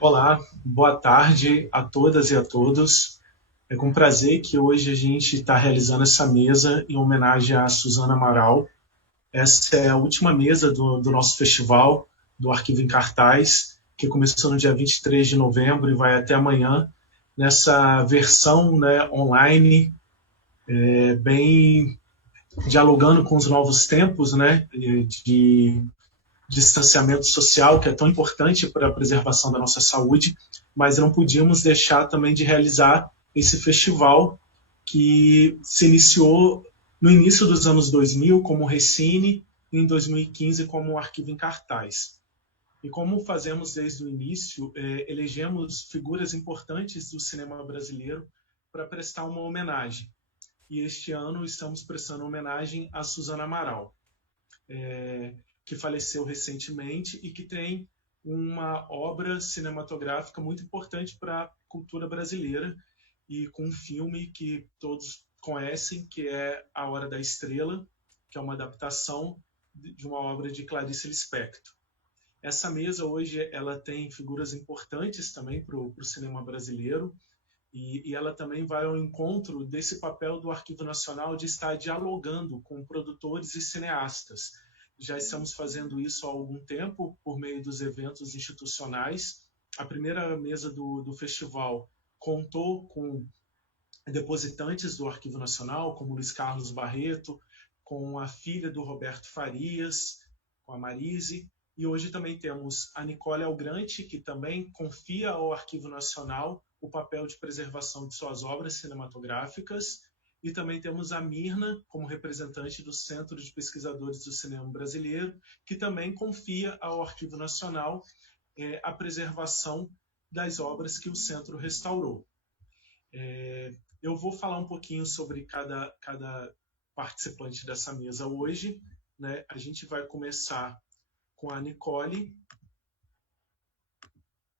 Olá, boa tarde a todas e a todos. É com prazer que hoje a gente está realizando essa mesa em homenagem a Suzana Amaral. Essa é a última mesa do nosso festival, do Arquivo em Cartaz, que começou no dia 23 de novembro e vai até amanhã, nessa versão, né, online, bem dialogando com os novos tempos, né, de distanciamento social, que é tão importante para a preservação da nossa saúde, mas não podíamos deixar também de realizar esse festival que se iniciou no início dos anos 2000 como Recine e em 2015 como Arquivo em Cartaz. E como fazemos desde o início, elegemos figuras importantes do cinema brasileiro para prestar uma homenagem. E este ano estamos prestando homenagem a Suzana Amaral, que faleceu recentemente e que tem uma obra cinematográfica muito importante para a cultura brasileira e com um filme que todos conhecem, que é A Hora da Estrela, que é uma adaptação de uma obra de Clarice Lispector. Essa mesa hoje ela tem figuras importantes também para o cinema brasileiro e ela também vai ao encontro desse papel do Arquivo Nacional de estar dialogando com produtores e cineastas. Já estamos fazendo isso há algum tempo por meio dos eventos institucionais. A primeira mesa do festival contou com depositantes do Arquivo Nacional, como Luiz Carlos Barreto, com a filha do Roberto Farias, com a Marise, e hoje também temos a Nicole Algrante, que também confia ao Arquivo Nacional o papel de preservação de suas obras cinematográficas, e também temos a Mirna, como representante do Centro de Pesquisadores do Cinema Brasileiro, que também confia ao Arquivo Nacional a preservação das obras que o centro restaurou. Eu vou falar um pouquinho sobre cada participante dessa mesa hoje. Né? A gente vai começar com a Nicole.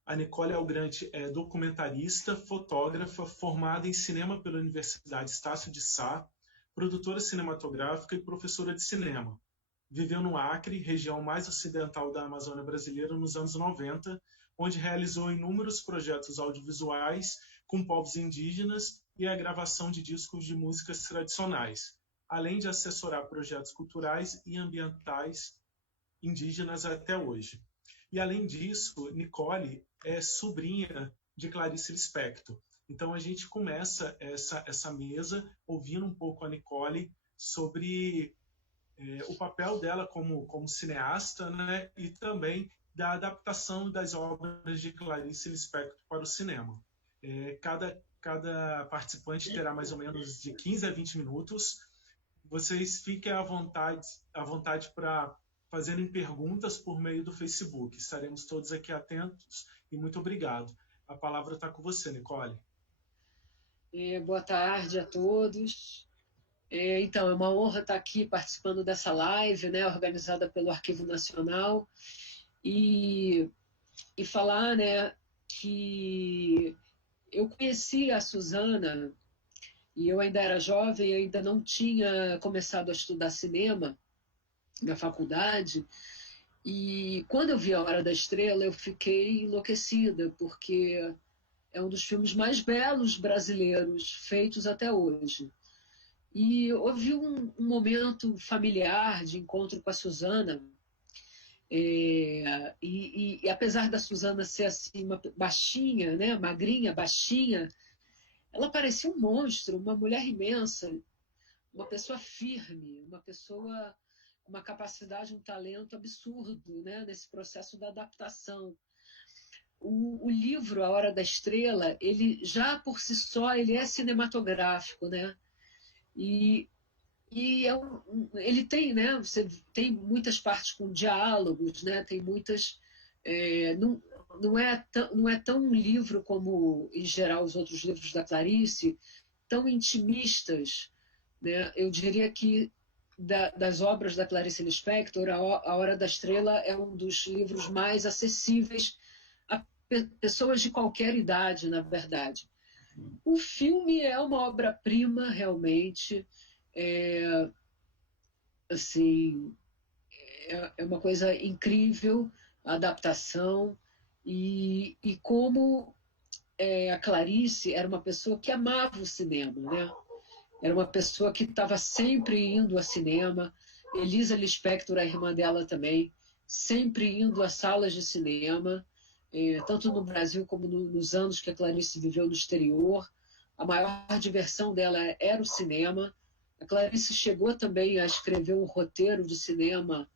A Nicole Algrante é documentarista, fotógrafa, formada em cinema pela Universidade Estácio de Sá, produtora cinematográfica e professora de cinema. Viveu no Acre, região mais ocidental da Amazônia brasileira, nos anos 90, onde realizou inúmeros projetos audiovisuais com povos indígenas e a gravação de discos de músicas tradicionais, além de assessorar projetos culturais e ambientais indígenas até hoje. E, além disso, Nicole é sobrinha de Clarice Lispector. Então, a gente começa essa mesa ouvindo um pouco a Nicole sobre o papel dela como cineasta, né, e também da adaptação das obras de Clarice Lispector para o cinema. Cada participante terá mais ou menos de 15 a 20 minutos. Vocês fiquem à vontade para fazerem perguntas por meio do Facebook. Estaremos todos aqui atentos e muito obrigado. A palavra está com você, Nicole. Boa tarde a todos. Então, é uma honra estar aqui participando dessa live, né, organizada pelo Arquivo Nacional, e, e falar, né, que eu conheci a Suzana e eu ainda era jovem, ainda não tinha começado a estudar cinema na faculdade, e quando eu vi A Hora da Estrela, eu fiquei enlouquecida, porque é um dos filmes mais belos brasileiros feitos até hoje. E houve um momento familiar de encontro com a Suzana. E apesar da Suzana ser assim, uma baixinha, né, magrinha, baixinha, ela parecia um monstro, uma mulher imensa, uma pessoa firme, uma pessoa com uma capacidade, um talento absurdo, né, nesse processo da adaptação. O livro A Hora da Estrela, ele já por si só ele é cinematográfico, né? E ele tem, né? Você tem muitas partes com diálogos, né? Tem muitas. Não é tão um livro como, em geral, os outros livros da Clarice, tão intimistas. Né? Eu diria que das obras da Clarice Lispector, A Hora da Estrela é um dos livros mais acessíveis a pessoas de qualquer idade, na verdade. O filme é uma obra-prima, realmente. É, assim, é uma coisa incrível a adaptação E como a Clarice era uma pessoa que amava o cinema, né? Era uma pessoa que estava sempre indo ao cinema. Elisa Lispector, a irmã dela também, sempre indo às salas de cinema, tanto no Brasil como nos anos que a Clarice viveu no exterior. A maior diversão dela era o cinema. A Clarice chegou também a escrever um roteiro de cinema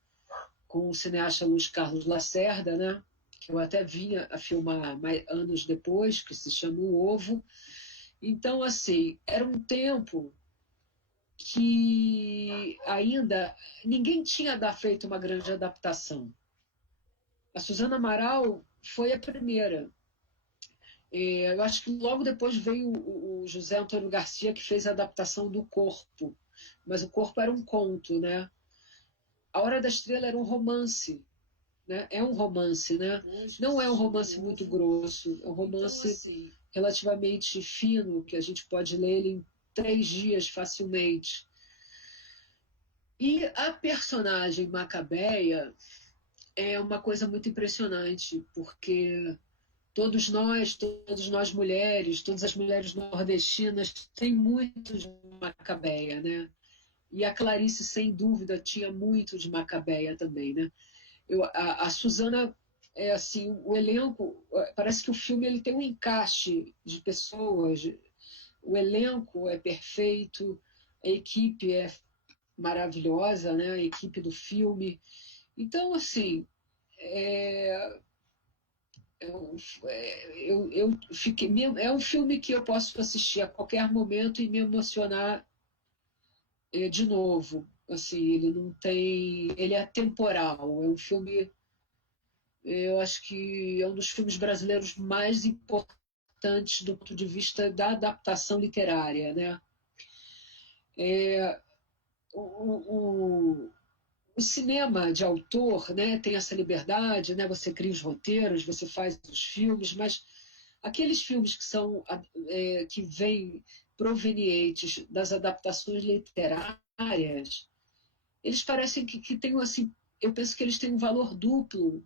com o cineasta Luiz Carlos Lacerda, né? Que eu até vinha a filmar anos depois, que se chama O Ovo. Então, assim, era um tempo que ainda ninguém tinha feito uma grande adaptação. A Suzana Amaral foi a primeira. Eu acho que logo depois veio o José Antônio Garcia, que fez a adaptação do Corpo, mas o Corpo era um conto, né? A Hora da Estrela era um romance, né? É um romance, né? Não é um romance muito grosso, é um romance relativamente fino, que a gente pode ler ele em 3 dias facilmente. E a personagem Macabeia é uma coisa muito impressionante, porque todas nós mulheres, todas as mulheres nordestinas têm muito de Macabeia, né? E a Clarice, sem dúvida, tinha muito de Macabeia também, né? A Suzana, é assim, o elenco, parece que o filme ele tem um encaixe de pessoas, o elenco é perfeito, a equipe é maravilhosa, né? A equipe do filme. Então, assim, é, eu fiquei, é um filme que eu posso assistir a qualquer momento e me emocionar de novo. Assim, ele não tem, ele é atemporal. É um filme, eu acho que é um dos filmes brasileiros mais importantes do ponto de vista da adaptação literária, né? É, o, o cinema de autor, né, tem essa liberdade, né, você cria os roteiros, você faz os filmes, mas aqueles filmes que são que vêm provenientes das adaptações literárias, eles parecem que têm assim, eu penso que eles têm um valor duplo,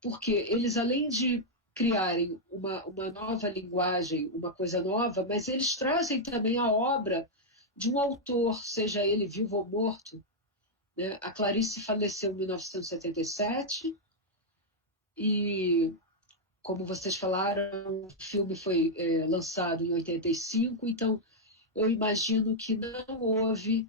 porque eles além de criarem uma nova linguagem, uma coisa nova, mas eles trazem também a obra de um autor, seja ele vivo ou morto, né? A Clarice faleceu em 1977 e, como vocês falaram, o filme foi lançado em 85, então eu imagino que não houve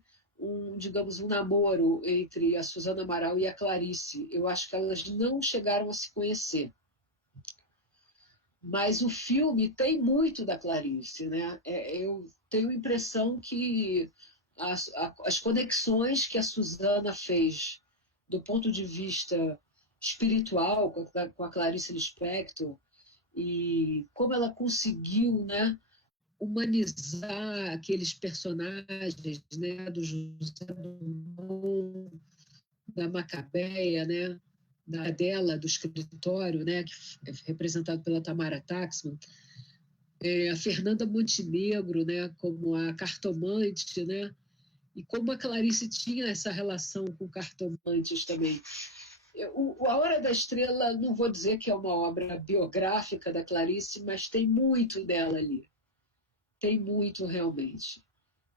digamos, um namoro entre a Suzana Amaral e a Clarice. Eu acho que elas não chegaram a se conhecer. Mas o filme tem muito da Clarice, né? Eu tenho a impressão que as conexões que a Suzana fez do ponto de vista espiritual com a Clarice Lispector e como ela conseguiu, né, humanizar aqueles personagens, né, do José Dumont, da Macabeia, né, dela, do escritório, né, que é representado pela Tamara Taxman, a Fernanda Montenegro, né, como a cartomante, né, e como a Clarice tinha essa relação com cartomantes também. A Hora da Estrela, não vou dizer que é uma obra biográfica da Clarice, mas tem muito dela ali. Tem muito, realmente.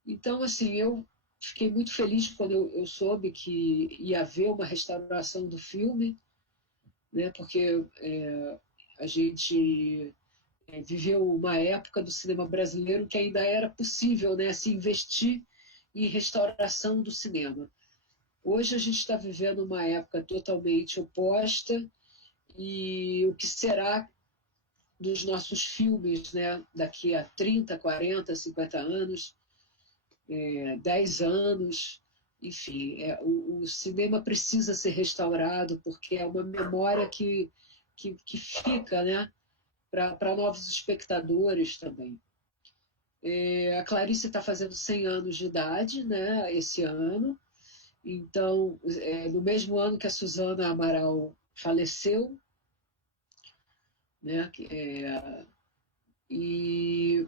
Então, assim, eu fiquei muito feliz quando eu soube que ia haver uma restauração do filme, né, porque a gente viveu uma época do cinema brasileiro que ainda era possível, né, se investir em restauração do cinema. Hoje a gente está vivendo uma época totalmente oposta e o que será dos nossos filmes, né, daqui a 30, 40, 50 anos, 10 anos, enfim, o cinema precisa ser restaurado porque é uma memória que fica, né, para novos espectadores também. A Clarice está fazendo 100 anos de idade, né, esse ano. Então, no mesmo ano que a Suzana Amaral faleceu, né, e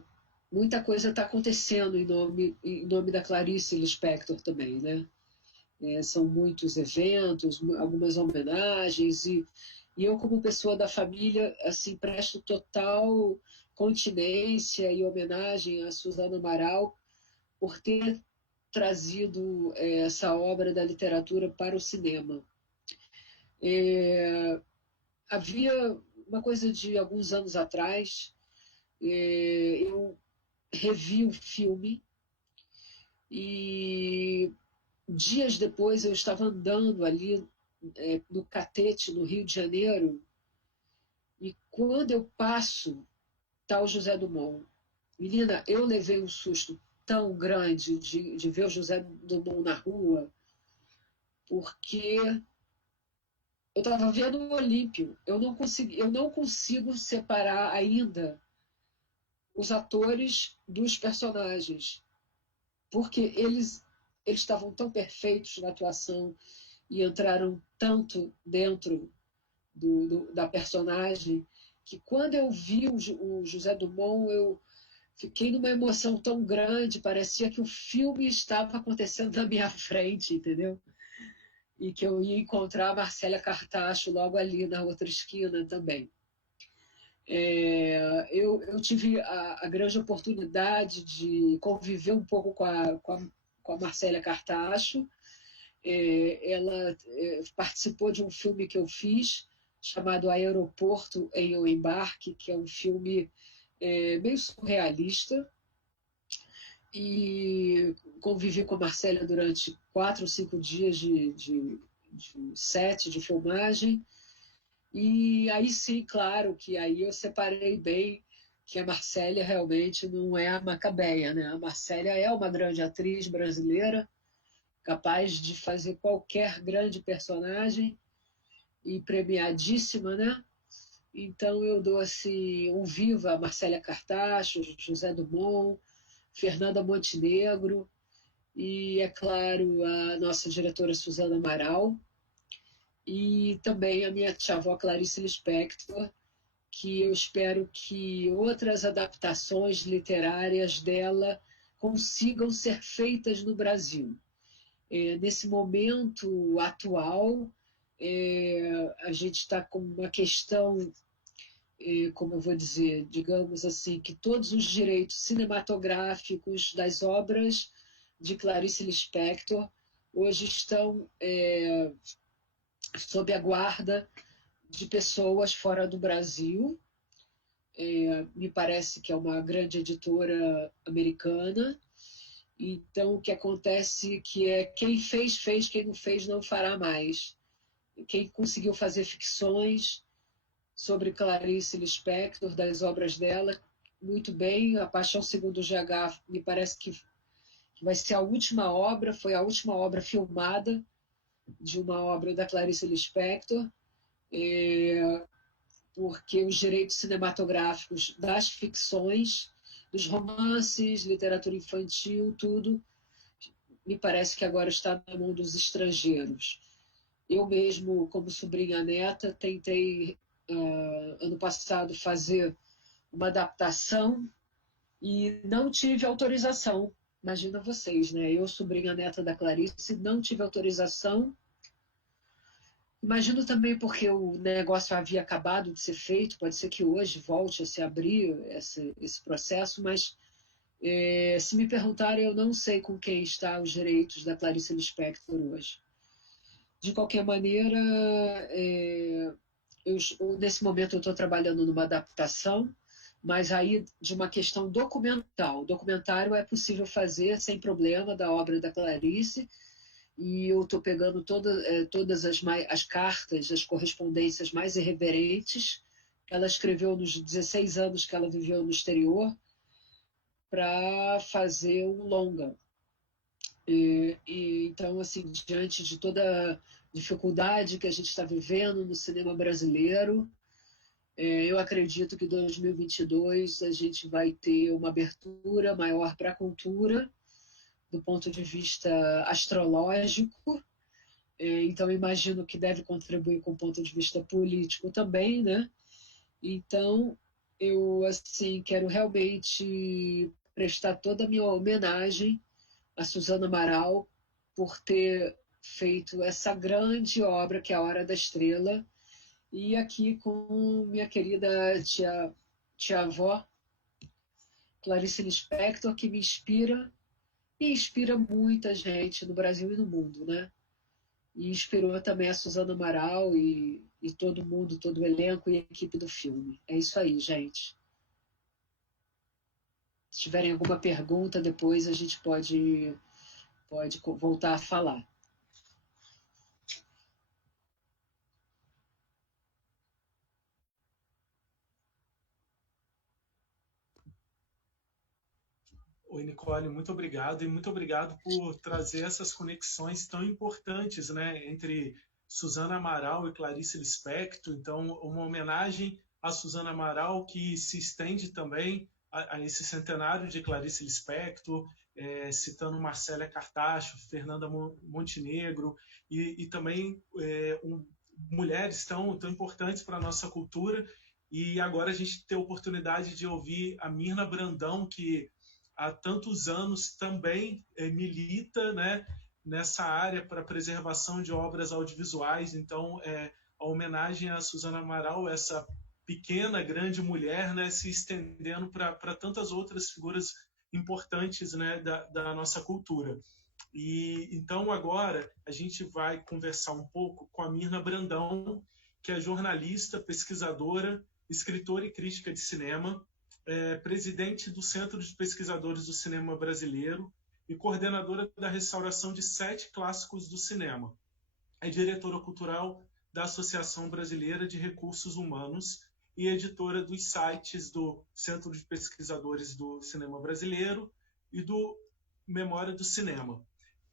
muita coisa está acontecendo em nome da Clarice Lispector também, né? São muitos eventos, algumas homenagens, e E eu, como pessoa da família, assim, presto total continência e homenagem a Suzana Amaral por ter trazido essa obra da literatura para o cinema. Havia uma coisa de alguns anos atrás, eu revi o filme e dias depois eu estava andando ali no Catete, no Rio de Janeiro, e quando eu passo tal José Dumont, menina, eu levei um susto tão grande de ver o José Dumont na rua, porque eu estava vendo o Olímpio. Eu não consigo separar ainda os atores dos personagens, porque eles estavam tão perfeitos na atuação e entraram tanto dentro da personagem que quando eu vi o José Dumont, eu fiquei numa emoção tão grande, parecia que o filme estava acontecendo na minha frente, entendeu? E que eu ia encontrar a Marcélia Cartacho logo ali na outra esquina também. Eu tive a grande oportunidade de conviver um pouco com a Marcélia Cartacho. Ela participou de um filme que eu fiz chamado Aeroporto em o Embarque, que é um filme meio surrealista, e convivi com a Marcélia durante 4 ou 5 dias de set, de filmagem, e aí sim, claro, que aí eu separei bem que a Marcélia realmente não é a Macabeia, né? A Marcélia é uma grande atriz brasileira, capaz de fazer qualquer grande personagem e premiadíssima, né? Então eu dou assim um viva a Marcélia Cartacho, José Dumont, Fernanda Montenegro e, é claro, a nossa diretora Suzana Amaral e também a minha tia-avó Clarice Lispector, que eu espero que outras adaptações literárias dela consigam ser feitas no Brasil. Nesse momento atual, a gente está com uma questão, como eu vou dizer, digamos assim, que todos os direitos cinematográficos das obras de Clarice Lispector hoje estão sob a guarda de pessoas fora do Brasil. Me parece que é uma grande editora americana. Então, o que acontece que quem fez, fez, quem não fez, não fará mais. Quem conseguiu fazer ficções sobre Clarice Lispector, das obras dela, muito bem. A Paixão Segundo o GH me parece que vai ser a última obra, foi a última obra filmada de uma obra da Clarice Lispector, porque os direitos cinematográficos das ficções, dos romances, literatura infantil, tudo, me parece que agora está na mão dos estrangeiros. Eu mesmo, como sobrinha neta, tentei, ano passado, fazer uma adaptação e não tive autorização. Imagina vocês, né? Eu, sobrinha neta da Clarice, não tive autorização. Imagino também porque o negócio havia acabado de ser feito, pode ser que hoje volte a se abrir esse processo, mas se me perguntarem, eu não sei com quem está os direitos da Clarice Lispector hoje. De qualquer maneira, nesse momento eu estou trabalhando numa adaptação, mas aí de uma questão documental. Documentário é possível fazer sem problema da obra da Clarice, e eu estou pegando todas as cartas, as correspondências mais irreverentes que ela escreveu nos 16 anos que ela viveu no exterior, para fazer um longa. Então, assim, diante de toda a dificuldade que a gente está vivendo no cinema brasileiro, eu acredito que em 2022 a gente vai ter uma abertura maior para a cultura, do ponto de vista astrológico. Então, imagino que deve contribuir com o ponto de vista político também, né? Então, eu, assim, quero realmente prestar toda a minha homenagem a Suzana Amaral por ter feito essa grande obra que é A Hora da Estrela e aqui com minha querida tia-avó, Clarice Lispector, que me inspira e inspira muita gente no Brasil e no mundo, né? E inspirou também a Suzana Amaral e todo mundo, todo o elenco e a equipe do filme. É isso aí, gente. Se tiverem alguma pergunta, depois a gente pode voltar a falar. Oi, Nicole, muito obrigado e muito obrigado por trazer essas conexões tão importantes, né, entre Suzana Amaral e Clarice Lispector. Então, uma homenagem a Suzana Amaral que se estende também a esse centenário de Clarice Lispector, citando Marcélia Cartacho, Fernanda Montenegro e também mulheres tão importantes para a nossa cultura. E agora a gente tem a oportunidade de ouvir a Mirna Brandão, que há tantos anos também milita, né, nessa área para a preservação de obras audiovisuais. Então, a homenagem a Suzana Amaral, essa pequena, grande mulher, né, se estendendo para tantas outras figuras importantes, né, da nossa cultura. E então agora a gente vai conversar um pouco com a Mirna Brandão, que é jornalista, pesquisadora, escritora e crítica de cinema, presidente do Centro de Pesquisadores do Cinema Brasileiro e coordenadora da restauração de 7 clássicos do cinema. É diretora cultural da Associação Brasileira de Recursos Humanos e editora dos sites do Centro de Pesquisadores do Cinema Brasileiro e do Memória do Cinema.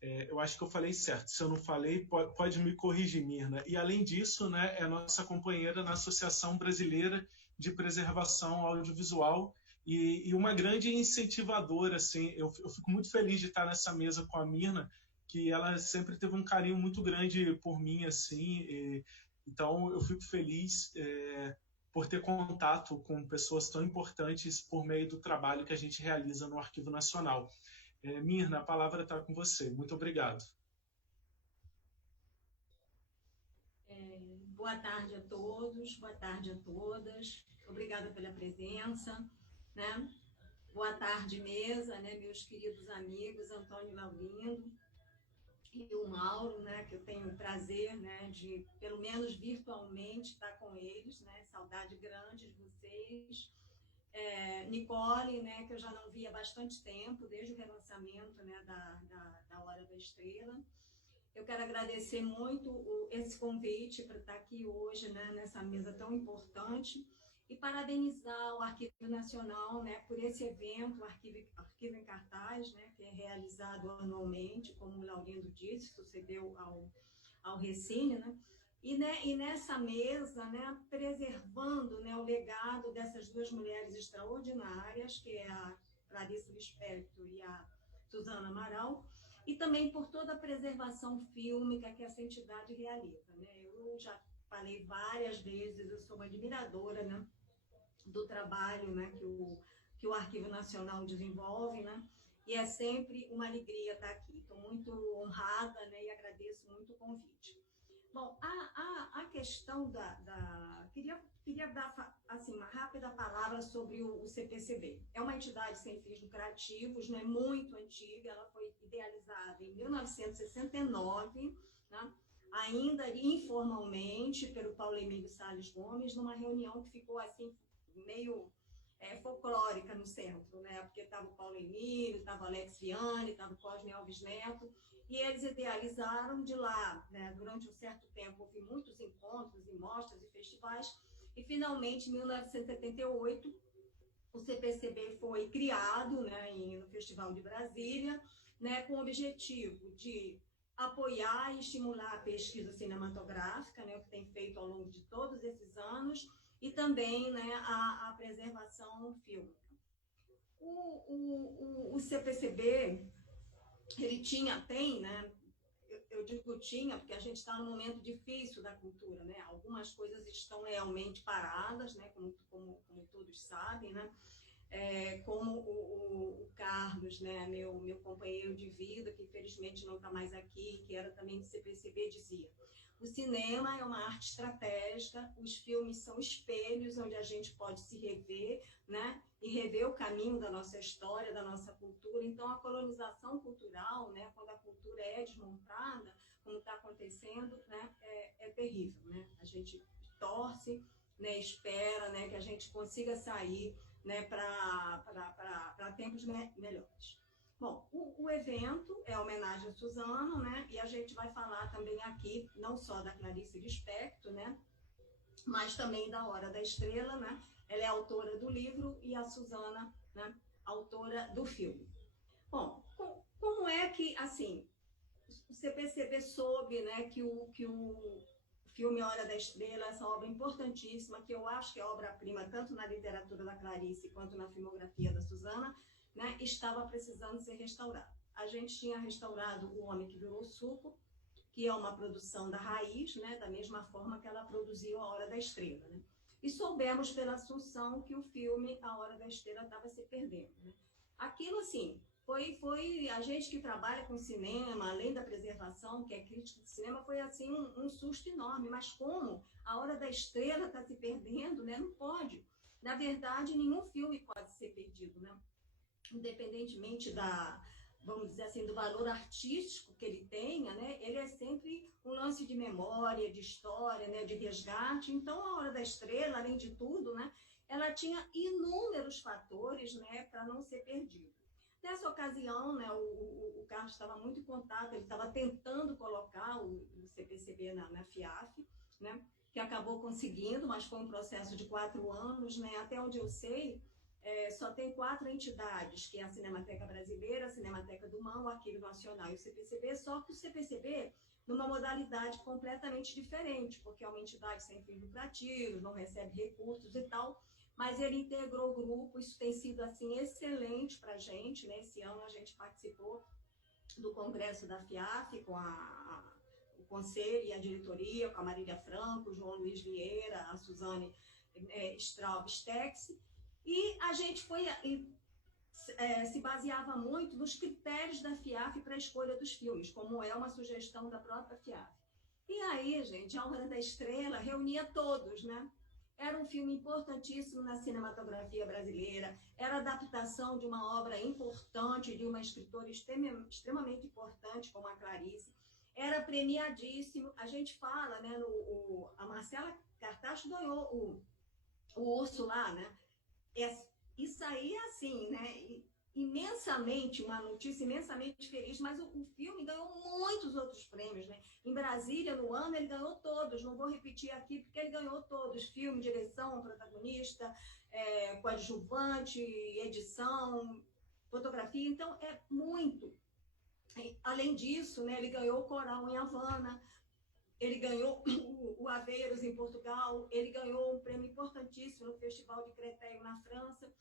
Eu acho que eu falei certo. Se eu não falei, pode me corrigir, Mirna. E, além disso, né, é nossa companheira na Associação Brasileira de Preservação Audiovisual e uma grande incentivadora. Assim, eu fico muito feliz de estar nessa mesa com a Mirna, que ela sempre teve um carinho muito grande por mim. Assim, então, eu fico feliz por ter contato com pessoas tão importantes por meio do trabalho que a gente realiza no Arquivo Nacional. Mirna, a palavra está com você. Muito obrigado. Boa tarde a todos, boa tarde a todas. Obrigada pela presença, né? Boa tarde, mesa, né? Meus queridos amigos Antônio Laurindo e o Mauro, né? Que eu tenho o prazer, né? De, pelo menos virtualmente, estar com eles, né? Saudade grande de vocês. Nicole, né, que eu já não via há bastante tempo, desde o relançamento, né, da Hora da Estrela. Eu quero agradecer muito esse convite para estar aqui hoje, né, nessa mesa tão importante, e parabenizar o Arquivo Nacional, né, por esse evento, o Arquivo em Cartaz, né, que é realizado anualmente, como o Laurindo disse, sucedeu ao Recine, né? E nessa mesa, né, preservando, né, o legado dessas duas mulheres extraordinárias, que é a Clarice Lispector e a Suzana Amaral, e também por toda a preservação fílmica que essa entidade realiza, né? Eu já falei várias vezes, eu sou uma admiradora, né, do trabalho, né, que o Arquivo Nacional desenvolve, né? E é sempre uma alegria estar aqui. Estou muito honrada, né, e agradeço muito o convite. Bom, a questão queria dar assim, uma rápida palavra sobre o CPCB. É uma entidade sem fins lucrativos, né, muito antiga, ela foi idealizada em 1969, né, ainda informalmente pelo Paulo Emílio Salles Gomes, numa reunião que ficou assim, meio folclórica no centro, né? Porque estava o Paulo Emílio, estava o Alex Vianney, estava o Cosme Alves Neto, e eles idealizaram de lá, né? Durante um certo tempo, houve muitos encontros e mostras e festivais, e finalmente, em 1978, o CPCB foi criado, né, no Festival de Brasília, né, com o objetivo de apoiar e estimular a pesquisa cinematográfica, né, o que tem feito ao longo de todos esses anos, e também, né, a preservação fílmica. O CPCB, ele tem, né, eu digo tinha, porque a gente está num momento difícil da cultura, né? Algumas coisas estão realmente paradas, né, como todos sabem, né? como o Carlos, né, meu companheiro de vida, que infelizmente não está mais aqui, que era também do CPCB, dizia: o cinema é uma arte estratégica, os filmes são espelhos onde a gente pode se rever, né, e rever o caminho da nossa história, da nossa cultura. Então, a colonização cultural, né, quando a cultura é desmontada, como está acontecendo, né, é terrível, né? A gente torce, né, espera, né, que a gente consiga sair, né, para tempos melhores. Bom, o evento é homenagem a Suzano, né, e a gente vai falar também aqui, não só da Clarice Lispector, né, mas também da Hora da Estrela, né, ela é autora do livro e a Suzana, né, autora do filme. Bom, como é que, assim, o CPCB soube, né, que o filme Hora da Estrela, essa obra importantíssima, que eu acho que é obra-prima tanto na literatura da Clarice quanto na filmografia da Suzana, né, estava precisando ser restaurado. A gente tinha restaurado O Homem que Virou Suco, que é uma produção da Raiz, né, da mesma forma que ela produziu A Hora da Estrela, né? E soubemos pela Assunção que o filme A Hora da Estrela estava se perdendo, né? Aquilo, assim, foi a gente que trabalha com cinema, além da preservação, que é crítica de cinema, foi assim um susto enorme. Mas como A Hora da Estrela está se perdendo, né? Não pode. Na verdade, nenhum filme pode ser perdido, né? Independentemente vamos dizer assim, do valor artístico que ele tenha, né? Ele é sempre um lance de memória, de história, né? De resgate. Então, A Hora da Estrela, além de tudo, né? Ela tinha inúmeros fatores, né? Para não ser perdido. Nessa ocasião, né, o Carlos estava muito em contato, ele estava tentando colocar o CPCB na FIAF, né, que acabou conseguindo, mas foi um processo de 4 anos, né, até onde eu sei, só tem 4 entidades, que é a Cinemateca Brasileira, a Cinemateca do MAM, o Arquivo Nacional e o CPCB, só que o CPCB numa modalidade completamente diferente, porque é uma entidade sem fins lucrativos, não recebe recursos e tal, mas ele integrou o grupo. Isso tem sido assim excelente para a gente, né? Esse ano a gente participou do congresso da FIAF com o conselho e a diretoria, com a Marília Franco, o João Luiz Vieira, a Suzane Straub-Stex, e a gente se baseava muito nos critérios da FIAF para a escolha dos filmes, como é uma sugestão da própria FIAF. E aí, gente, A Hora da Estrela reunia todos, né? Era um filme importantíssimo na cinematografia brasileira, era a adaptação de uma obra importante, de uma escritora extremamente importante, como a Clarice, era premiadíssimo. A gente fala, né, a Marcela Cartacho ganhou o Urso lá, né? Isso aí é assim, né? Imensamente, uma notícia imensamente feliz, mas o filme ganhou muitos outros prêmios, né? Em Brasília, no ano, ele ganhou todos, não vou repetir aqui, porque ele ganhou todos, filme, direção, protagonista, coadjuvante, edição, fotografia, então é muito. Além disso, né, ele ganhou o Coral em Havana, ele ganhou o Aveiros em Portugal, ele ganhou um prêmio importantíssimo no Festival de Créteil na França.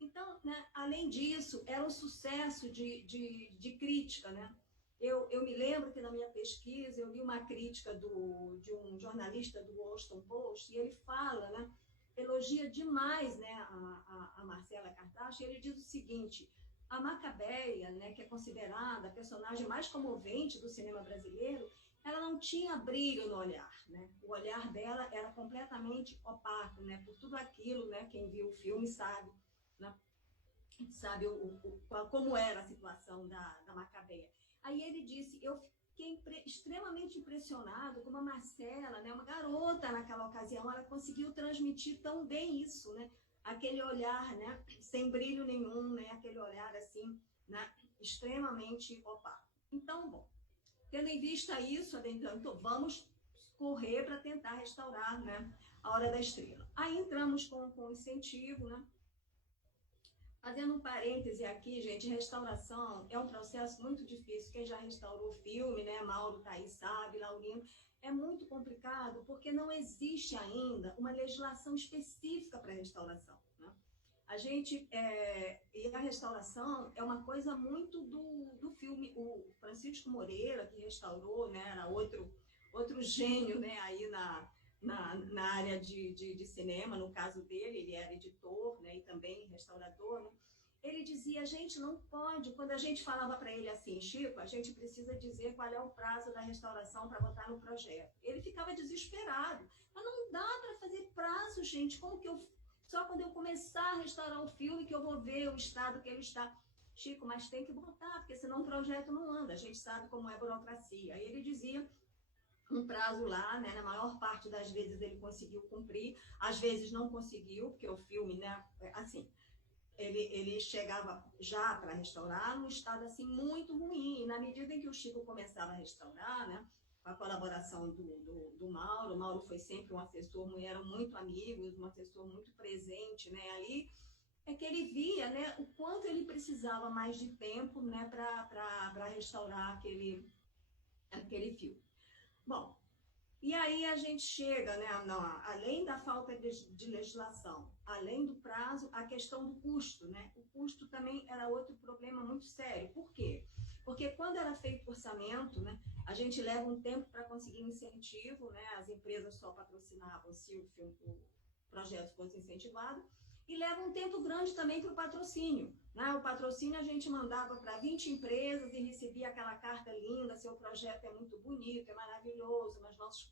Então, né, além disso, era um sucesso de crítica, né? Eu me lembro que na minha pesquisa eu li uma crítica de um jornalista do Washington Post, e ele fala, né, elogia demais, né, a Marcela Cartacho, e ele diz o seguinte: a Macabeia, né, que é considerada a personagem mais comovente do cinema brasileiro, ela não tinha brilho no olhar, né? O olhar dela era completamente opaco, né? Por tudo aquilo, né? Quem viu o filme sabe, né? Sabe como era a situação da Macabeia. Aí ele disse: eu fiquei extremamente impressionado como a Marcela, né? Uma garota naquela ocasião, ela conseguiu transmitir tão bem isso, né? Aquele olhar, né? Sem brilho nenhum, né? Aquele olhar assim, né? Extremamente opaco. Então, bom, tendo em vista isso, então, vamos correr para tentar restaurar, né, A Hora da Estrela. Aí entramos com incentivo, né? Fazendo um parêntese aqui, gente, restauração é um processo muito difícil. Quem já restaurou o filme, né, Mauro, Thaís sabe, Laurindo, é muito complicado porque não existe ainda uma legislação específica para restauração, né? A gente, e a restauração é uma coisa muito do filme. O Francisco Moreira, que restaurou, né, era outro gênio, né, aí na área de cinema, no caso dele, ele era editor, né, e também restaurador, né? Ele dizia, a gente não pode, quando a gente falava para ele assim, Chico, a gente precisa dizer qual é o prazo da restauração para botar no projeto. Ele ficava desesperado. Mas não dá para fazer prazo, gente. Como que só quando eu começar a restaurar o filme que eu vou ver o estado que ele está. Chico, mas tem que botar, porque senão o projeto não anda. A gente sabe como é a burocracia. Aí ele dizia um prazo lá, né? Na maior parte das vezes ele conseguiu cumprir, às vezes não conseguiu, porque o filme, né? Assim, ele chegava já para restaurar num estado assim muito ruim. E na medida em que o Chico começava a restaurar, né, com a colaboração do Mauro, o Mauro foi sempre um assessor, eram muito amigos, um assessor muito presente, né, ali, é que ele via, né, o quanto ele precisava mais de tempo, né, para restaurar aquele filme. Bom, e aí a gente chega, né, além da falta de legislação, além do prazo, a questão do custo, né? O custo também era outro problema muito sério. Por quê? Porque quando era feito orçamento, né, a gente leva um tempo para conseguir um incentivo, né? As empresas só patrocinavam se o projeto fosse incentivado, e leva um tempo grande também para o patrocínio, né? O patrocínio a gente mandava para 20 empresas e recebia aquela carta linda, seu projeto é muito bonito, é maravilhoso, mas nossos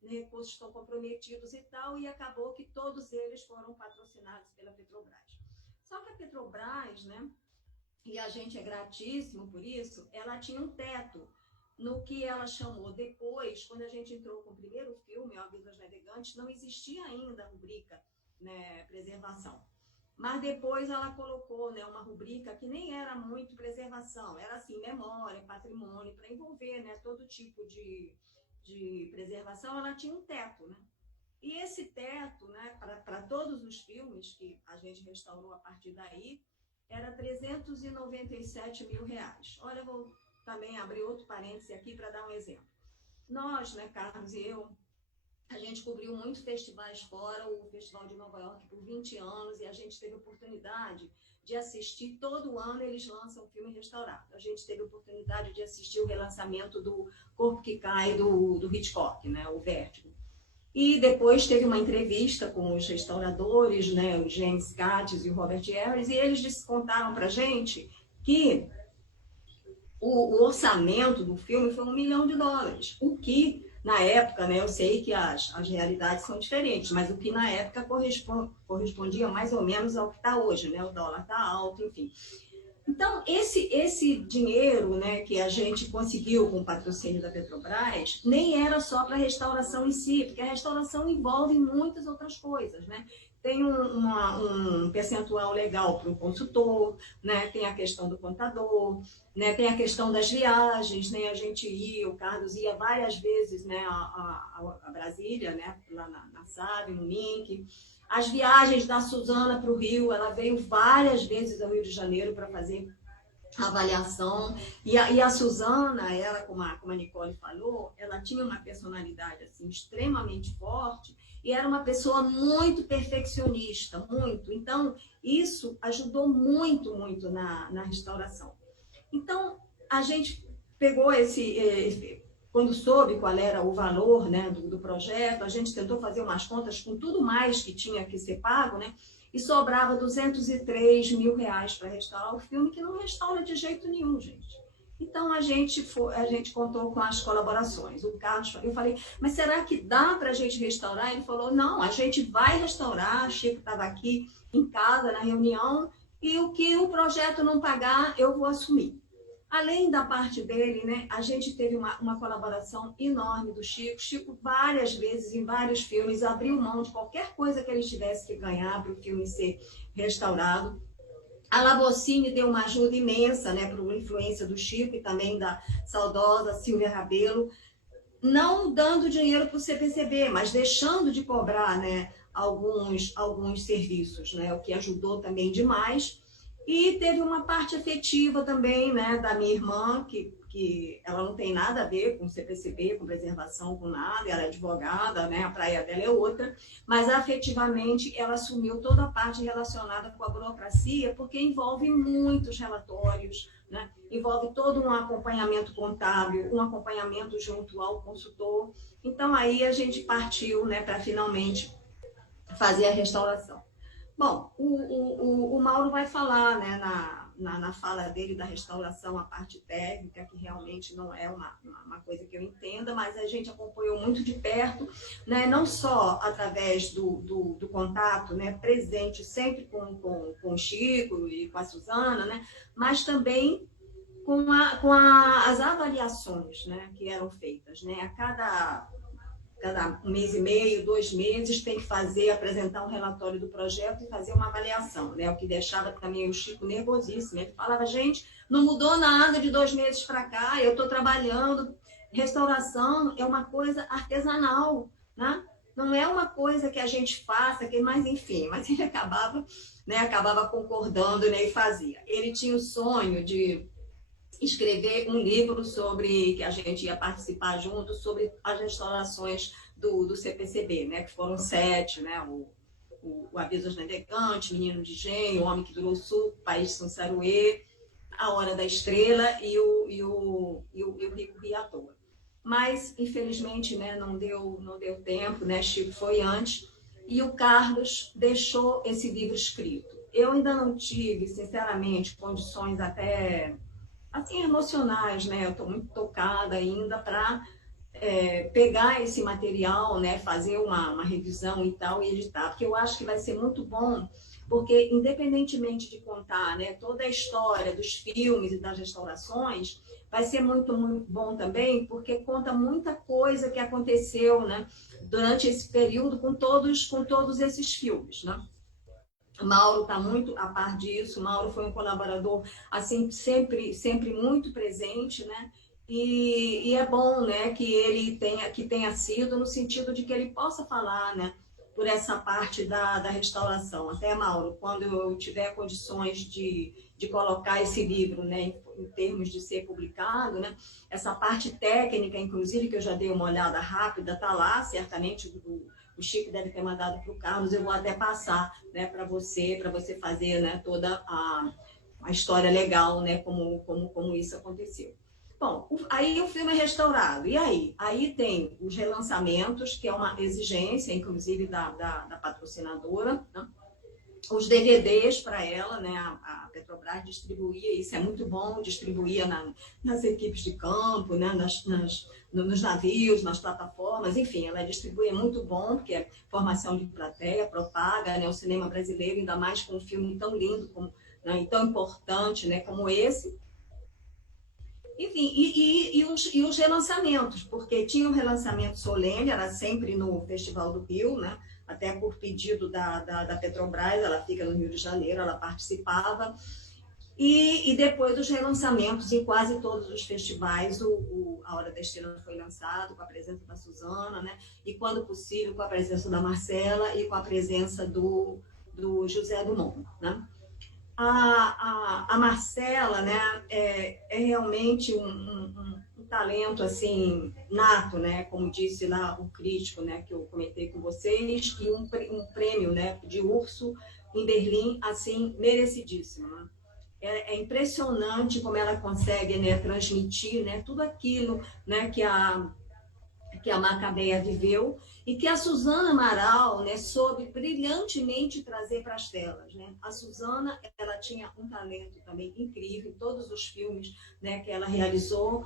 recursos estão comprometidos e tal, e acabou que todos eles foram patrocinados pela Petrobras. Só que a Petrobras, né, e a gente é gratíssimo por isso, ela tinha um teto no que ela chamou depois, quando a gente entrou com o primeiro filme, O Aviso aos Navegantes, não existia ainda a rubrica, né, preservação. Mas depois ela colocou, né, uma rubrica que nem era muito preservação, era assim, memória, patrimônio, para envolver, né, todo tipo de preservação. Ela tinha um teto, né? E esse teto, né, para todos os filmes que a gente restaurou a partir daí, era R$397 mil. Olha, eu vou também abrir outro parêntese aqui para dar um exemplo. Nós, né, Carlos e eu, a gente cobriu muitos festivais fora, o Festival de Nova York por 20 anos, e a gente teve oportunidade de assistir, todo ano eles lançam um filme restaurado. A gente teve oportunidade de assistir o relançamento do Corpo que Cai, do Hitchcock, né, o Vértigo. E depois teve uma entrevista com os restauradores, né, o James Katz e o Robert Harris, e eles contaram para a gente que o orçamento do filme foi $1 milhão, o que, na época, né, eu sei que as realidades são diferentes, mas o que na época correspondia mais ou menos ao que está hoje, né? O dólar está alto, enfim. Então, esse dinheiro, né, que a gente conseguiu com o patrocínio da Petrobras, nem era só para a restauração em si, porque a restauração envolve muitas outras coisas, né? Tem um percentual legal para o consultor, né? Tem a questão do contador, né? Tem a questão das viagens, né? A gente ia, o Carlos ia várias vezes, né, a Brasília, né? Lá na SAB, no MINC. As viagens da Suzana para o Rio, ela veio várias vezes ao Rio de Janeiro para fazer avaliação. E a Suzana, ela, como a Nicole falou, ela tinha uma personalidade assim, extremamente forte, e era uma pessoa muito perfeccionista, muito. Então, isso ajudou muito, muito na restauração. Então, a gente pegou quando soube qual era o valor, né, do projeto, a gente tentou fazer umas contas com tudo mais que tinha que ser pago, né, e sobrava R$203 mil para restaurar o filme, que não restaura de jeito nenhum, gente. Então, a gente contou com as colaborações. O Carlos, eu falei, mas será que dá para a gente restaurar? Ele falou, não, a gente vai restaurar. O Chico estava aqui em casa, na reunião, e o que o projeto não pagar, eu vou assumir. Além da parte dele, né, a gente teve uma colaboração enorme do Chico. Chico, várias vezes, em vários filmes, abriu mão de qualquer coisa que ele tivesse que ganhar para o filme ser restaurado. A Labocine deu uma ajuda imensa, né, por influência do Chico e também da saudosa Silvia Rabelo, não dando dinheiro para o CPCB, mas deixando de cobrar, né, alguns serviços, né, o que ajudou também demais. E teve uma parte afetiva também, né, da minha irmã, que ela não tem nada a ver com CPCB, com preservação, com nada, ela é advogada, né, a praia dela é outra, mas afetivamente ela assumiu toda a parte relacionada com a burocracia, porque envolve muitos relatórios, né? Envolve todo um acompanhamento contábil, um acompanhamento junto ao consultor. Então, aí a gente partiu, né, para finalmente fazer a restauração. Bom, o Mauro vai falar, né, na fala dele da restauração, a parte técnica, que realmente não é uma coisa que eu entenda, mas a gente acompanhou muito de perto, né, não só através do contato, né, presente sempre com o Chico e com a Suzana, né, mas também com as avaliações, né, que eram feitas, né, a cada 1 mês e meio, 2 meses, tem que apresentar um relatório do projeto e fazer uma avaliação, né? O que deixava também o Chico nervosíssimo. Ele falava, gente, não mudou nada de 2 meses para cá, eu estou trabalhando. Restauração é uma coisa artesanal, né? Não é uma coisa que a gente faça, mas enfim, mas ele acabava concordando, né, e fazia. Ele tinha o sonho de escrever um livro sobre, que a gente ia participar junto, sobre as restaurações do CPCB, né? Que foram 7, né? O Avisos Navegantes, Menino de Engenho, O Homem que Durou o Sul, País São Saruê, A Hora da Estrela e o Rico Ria à Toa. Mas, infelizmente, né, não deu tempo, né? Chico foi antes, e o Carlos deixou esse livro escrito. Eu ainda não tive, sinceramente, condições até assim, emocionais, né? Eu estou muito tocada ainda para pegar esse material, né? Fazer uma revisão e tal, e editar, porque eu acho que vai ser muito bom, porque independentemente de contar, né, toda a história dos filmes e das restaurações, vai ser muito, muito bom também, porque conta muita coisa que aconteceu, né, durante esse período com todos esses filmes, né? Mauro está muito a par disso. Mauro foi um colaborador assim sempre muito presente, né? E é bom, né, que ele tenha sido no sentido de que ele possa falar, né, por essa parte da restauração. Até, Mauro, quando eu tiver condições de colocar esse livro, né, em termos de ser publicado, né, essa parte técnica, inclusive, que eu já dei uma olhada rápida, está lá, certamente o Chico deve ter mandado para o Carlos, eu vou até passar, né, para você fazer, né, toda a história legal, né, como isso aconteceu. Bom, aí o filme é restaurado. E aí? Aí tem os relançamentos, que é uma exigência, inclusive, da patrocinadora, né? Os DVDs para ela, né? A Petrobras distribuía, isso é muito bom, distribuía nas equipes de campo, né? Nos navios, nas plataformas, enfim, ela distribui, é muito bom, porque é formação de plateia, propaga, né, o cinema brasileiro, ainda mais com um filme tão lindo, né, e tão importante, né, como esse. Enfim, e os relançamentos, porque tinha um relançamento solene, era sempre no Festival do Rio, né, até por pedido da Petrobras, ela fica no Rio de Janeiro, ela participava. E depois dos relançamentos em quase todos os festivais, A Hora da Estrela foi lançado com a presença da Suzana, né? E quando possível com a presença da Marcela e com a presença do José Dumont, né? A Marcela, né, é realmente um talento assim nato, né? Como disse lá o crítico, né, que eu comentei com vocês, e um prêmio, né, de Urso em Berlim, assim, merecidíssimo, né? É impressionante como ela consegue, né, transmitir, né, tudo aquilo, né, que a Macabeia viveu e que a Suzana Amaral, né, soube brilhantemente trazer para as telas, né? A Suzana, ela tinha um talento também incrível em todos os filmes, né, que ela realizou.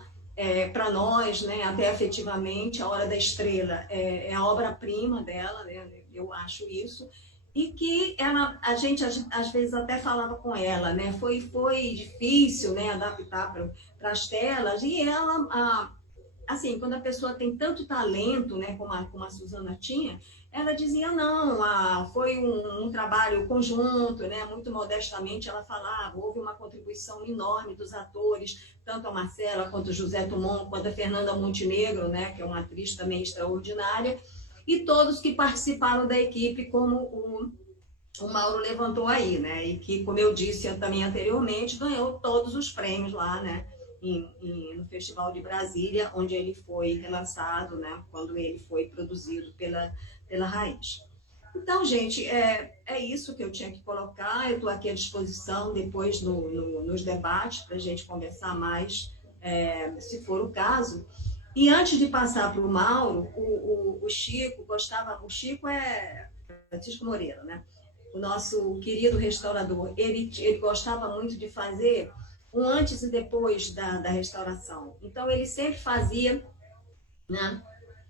Para nós, né, até afetivamente, A Hora da Estrela é a obra-prima dela, né, eu acho isso. E que a gente às vezes até falava com ela, né? Foi difícil, né, adaptar para as telas, e ela, assim, quando a pessoa tem tanto talento, né, como a Suzana tinha, ela dizia, não, foi um trabalho conjunto, né, muito modestamente ela falava, houve uma contribuição enorme dos atores, tanto a Marcela, quanto o José Dumont, quanto a Fernanda Montenegro, né, que é uma atriz também extraordinária, e todos que participaram da equipe, como o Mauro levantou aí, né? E que, como eu disse também anteriormente, ganhou todos os prêmios lá, né? No Festival de Brasília, onde ele foi relançado, né? Quando ele foi produzido pela Raiz. Então, gente, é isso que eu tinha que colocar. Eu estou aqui à disposição depois nos debates para a gente conversar mais, se for o caso. E antes de passar para o Mauro, o Chico gostava... O Chico é Francisco Moreira, né? O nosso querido restaurador. Ele gostava muito de fazer um antes e depois da restauração. Então, ele sempre fazia, né,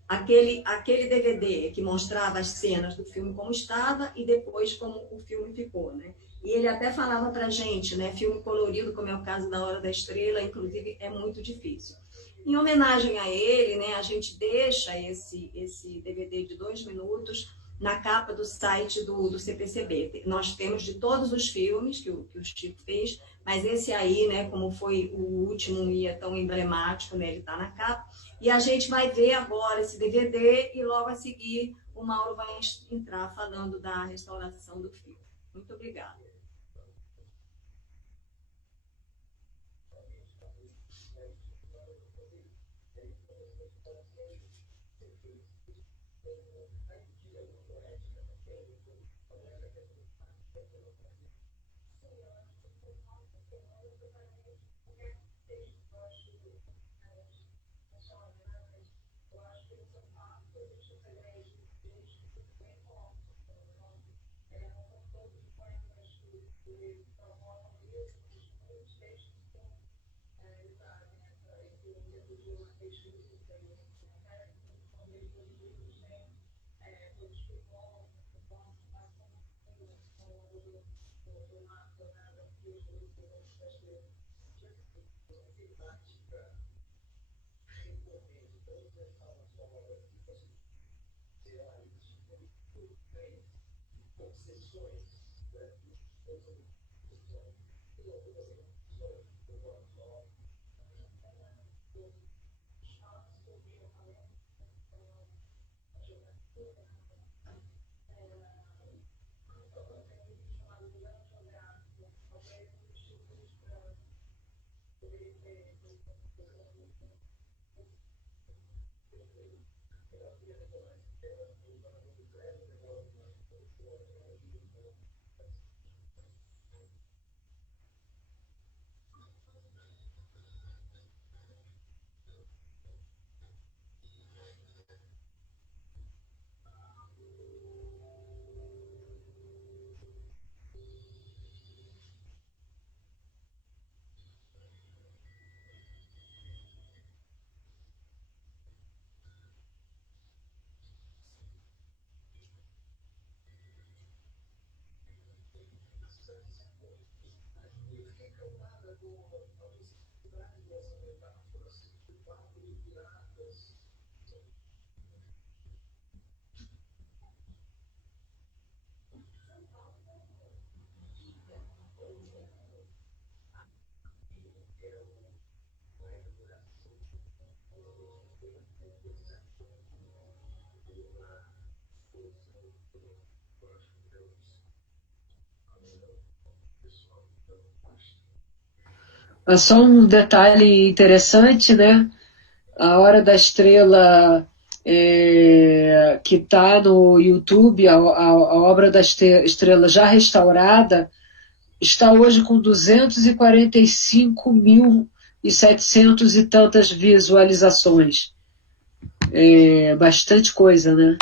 aquele DVD que mostrava as cenas do filme como estava e depois como o filme ficou, né? E ele até falava para a gente, né, filme colorido, como é o caso da Hora da Estrela, inclusive, é muito difícil. Em homenagem a ele, né, a gente deixa esse DVD de 2 minutos na capa do site do CPCB. Nós temos de todos os filmes que o Chico fez, mas esse aí, né, como foi o último e é tão emblemático, né, ele está na capa. E a gente vai ver agora esse DVD e logo a seguir o Mauro vai entrar falando da restauração do filme. Muito obrigada. Só um detalhe interessante, né? A Hora da Estrela, que está no YouTube, a Obra da Estrela já restaurada, está hoje com 245.700 e tantas visualizações. Bastante coisa, né?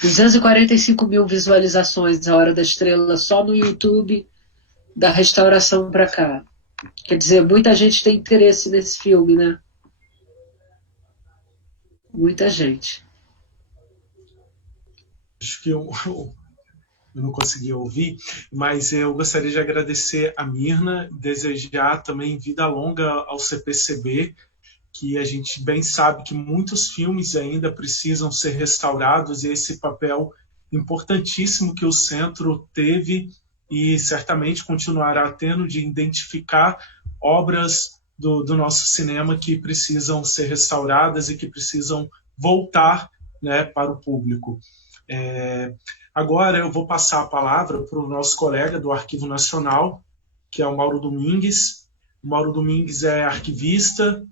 245 mil visualizações, A Hora da Estrela, só no YouTube, da restauração para cá. Quer dizer, muita gente tem interesse nesse filme, né? Muita gente. Acho que eu não consegui ouvir, mas eu gostaria de agradecer a Mirna, desejar também vida longa ao CPCB, que a gente bem sabe que muitos filmes ainda precisam ser restaurados, e esse papel importantíssimo que o centro teve e certamente continuará tendo de identificar obras do nosso cinema que precisam ser restauradas e que precisam voltar, né, para o público. Agora eu vou passar a palavra para o nosso colega do Arquivo Nacional, que é o Mauro Domingues. O Mauro Domingues é arquivista,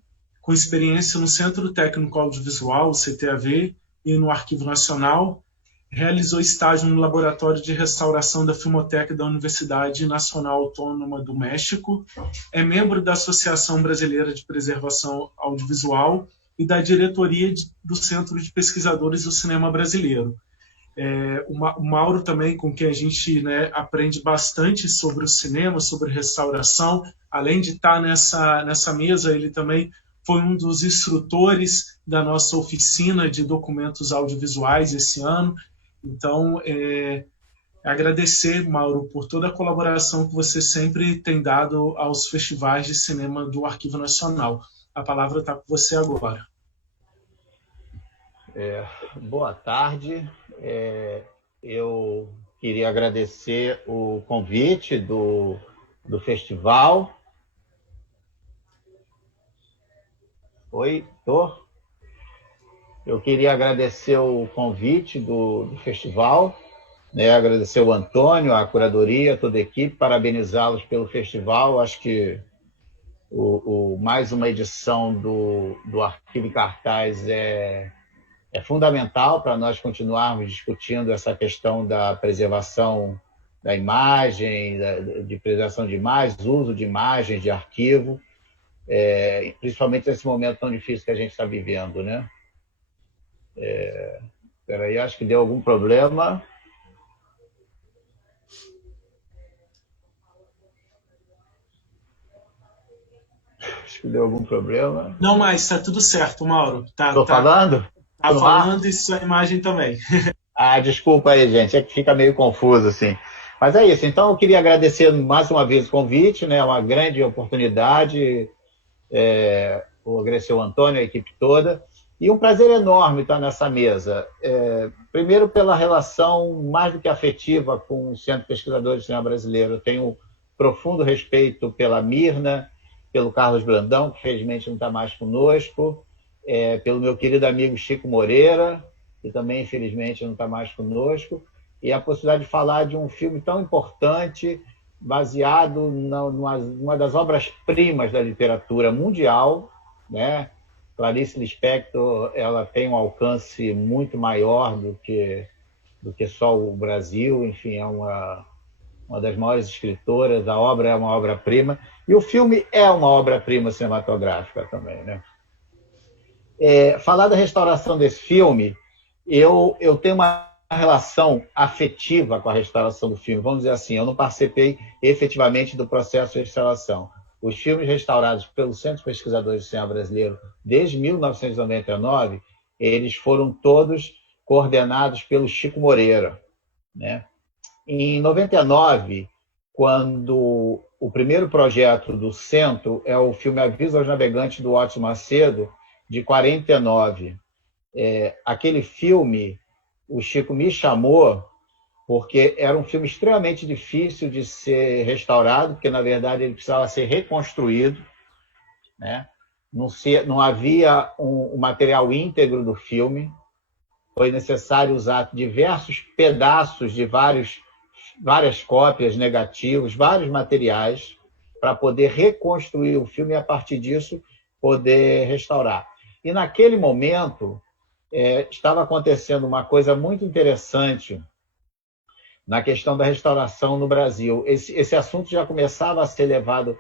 com experiência no Centro Técnico Audiovisual, o CTAV, e no Arquivo Nacional. realizou estágio no Laboratório de Restauração da Filmoteca da Universidade Nacional Autônoma do México, é membro da Associação Brasileira de Preservação Audiovisual e da diretoria do Centro de Pesquisadores do Cinema Brasileiro. O Mauro também, com quem a gente, né, aprende bastante sobre o cinema, sobre restauração, além de estar nessa mesa, ele também foi um dos instrutores da nossa oficina de documentos audiovisuais esse ano. Então, agradecer, Mauro, por toda a colaboração que você sempre tem dado aos festivais de cinema do Arquivo Nacional. A palavra está com você agora. Boa tarde. Eu queria agradecer o convite do festival. Oi, tô? Eu queria agradecer o convite do festival, né? Agradecer o Antônio, a curadoria, toda a equipe, parabenizá-los pelo festival. Acho que mais uma edição do Arquivo em Cartaz é fundamental para nós continuarmos discutindo essa questão da preservação da imagem, de preservação de imagens, uso de imagens de arquivo, principalmente nesse momento tão difícil que a gente está vivendo, né? Espera aí, acho que deu algum problema. Acho que deu algum problema. Não, mas está tudo certo, Mauro. Estou falando? Está falando e sua imagem também. Desculpa aí, gente, é que fica meio confuso, assim. Mas é isso, então eu queria agradecer mais uma vez o convite, né? Uma grande oportunidade, vou agradecer o Antônio, a equipe toda, e um prazer enorme estar nessa mesa. Primeiro pela relação mais do que afetiva com o Centro Pesquisador de Cinema Brasileiro. Eu tenho profundo respeito pela Mirna, pelo Carlos Brandão, que felizmente não está mais conosco, pelo meu querido amigo Chico Moreira, que também infelizmente não está mais conosco, e a possibilidade de falar de um filme tão importante, baseado numa das obras-primas da literatura mundial, né? Clarice Lispector, ela tem um alcance muito maior do que só o Brasil, enfim, é uma das maiores escritoras, a obra é uma obra-prima, e o filme é uma obra-prima cinematográfica também, né? Falar da restauração desse filme, eu tenho uma relação afetiva com a restauração do filme, vamos dizer assim, eu não participei efetivamente do processo de restauração. Os filmes restaurados pelo Centro de Pesquisadores de Cinema Brasileiro desde 1999, eles foram todos coordenados pelo Chico Moreira, né? Em 99, quando o primeiro projeto do Centro é o filme Aviso aos Navegantes, do Otto Macedo, de 49. Aquele filme, o Chico me chamou porque era um filme extremamente difícil de ser restaurado, porque, na verdade, ele precisava ser reconstruído, né? Não havia um material íntegro do filme, foi necessário usar diversos pedaços de várias cópias, negativos, vários materiais, para poder reconstruir o filme e, a partir disso, poder restaurar. E, naquele momento, estava acontecendo uma coisa muito interessante na questão da restauração no Brasil. Esse assunto já começava a ser levado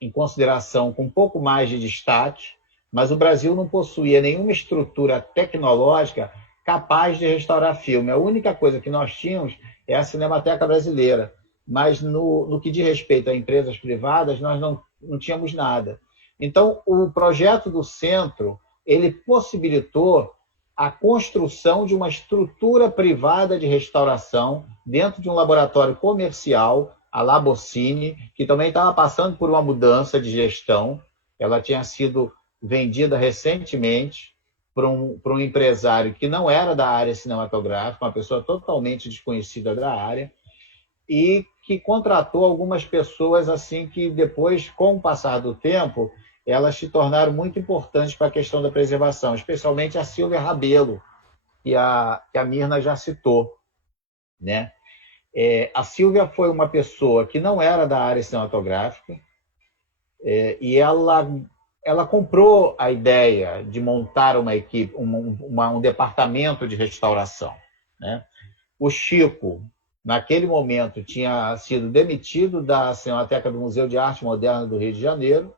em consideração com um pouco mais de destaque, mas o Brasil não possuía nenhuma estrutura tecnológica capaz de restaurar filme. A única coisa que nós tínhamos é a Cinemateca Brasileira, mas no que diz respeito a empresas privadas, nós não tínhamos nada. Então, o projeto do Centro, ele possibilitou a construção de uma estrutura privada de restauração dentro de um laboratório comercial, a Labocine, que também estava passando por uma mudança de gestão. Ela tinha sido vendida recentemente para um empresário que não era da área cinematográfica, uma pessoa totalmente desconhecida da área, e que contratou algumas pessoas assim que depois, com o passar do tempo, elas se tornaram muito importantes para a questão da preservação, especialmente a Silvia Rabelo, que a Mirna já citou, né? A Silvia foi uma pessoa que não era da área cinematográfica, e ela ela comprou a ideia de montar uma equipe, um departamento de restauração, né? O Chico, naquele momento, tinha sido demitido da Cinemateca do Museu de Arte Moderna do Rio de Janeiro.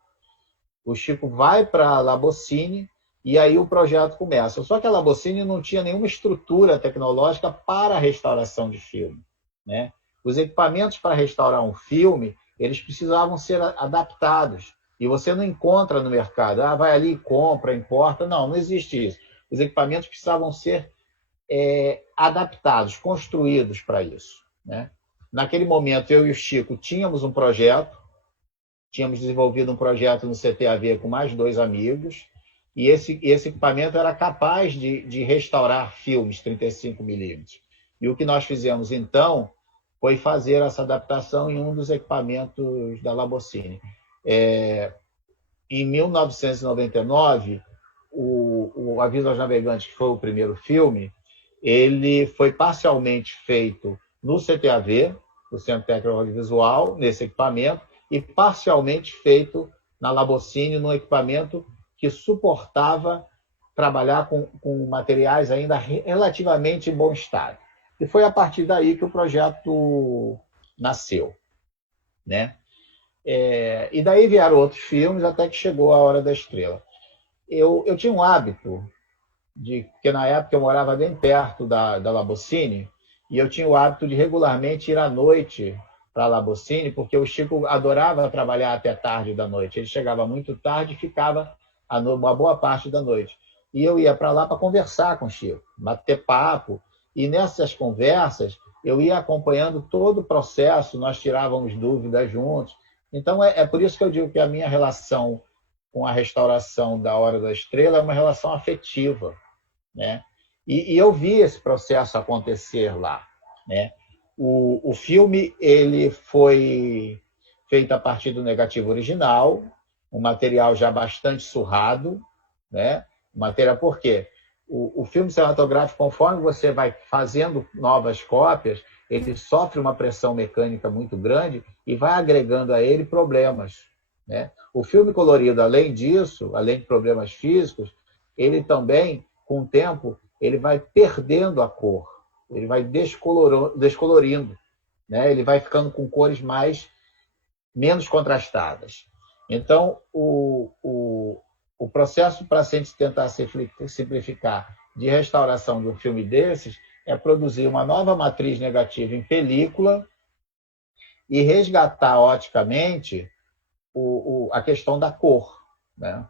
O Chico vai para a Labocine e aí o projeto começa. Só que a Labocine não tinha nenhuma estrutura tecnológica para a restauração de filme, né? Os equipamentos para restaurar um filme, eles precisavam ser adaptados. E você não encontra no mercado. Ah, vai ali, compra, importa. Não, não existe isso. Os equipamentos precisavam ser adaptados, construídos para isso, né? Naquele momento, eu e o Chico tínhamos um projeto, tínhamos desenvolvido um projeto no CTAV com mais 2 amigos, e esse equipamento era capaz de restaurar filmes 35mm. E o que nós fizemos, então, foi fazer essa adaptação em um dos equipamentos da Labocine. Em 1999, o Aviso aos Navegantes, que foi o primeiro filme, ele foi parcialmente feito no CTAV, no Centro Técnico Audiovisual, nesse equipamento, e parcialmente feito na Labocine, num equipamento que suportava trabalhar com materiais ainda relativamente em bom estado. E foi a partir daí que o projeto nasceu, né? E daí vieram outros filmes, até que chegou A Hora da Estrela. Eu tinha um hábito, porque na época eu morava bem perto da Labocine, e eu tinha o hábito de regularmente ir à noite para a Labocine, porque o Chico adorava trabalhar até tarde da noite. Ele chegava muito tarde e ficava uma boa parte da noite. E eu ia para lá para conversar com o Chico, bater papo, e nessas conversas eu ia acompanhando todo o processo, nós tirávamos dúvidas juntos. Então é por isso que eu digo que a minha relação com a restauração da Hora da Estrela é uma relação afetiva, né? E eu vi esse processo acontecer lá, né? O filme ele foi feito a partir do negativo original, um material já bastante surrado, né? Material por quê? O filme cinematográfico, conforme você vai fazendo novas cópias, ele sofre uma pressão mecânica muito grande e vai agregando a ele problemas, né? O filme colorido, além disso, além de problemas físicos, ele também, com o tempo, ele vai perdendo a cor, ele vai descolorindo, né? Ele vai ficando com cores menos contrastadas. Então, o processo para a gente tentar simplificar de restauração de um filme desses é produzir uma nova matriz negativa em película e resgatar oticamente a questão da cor, né?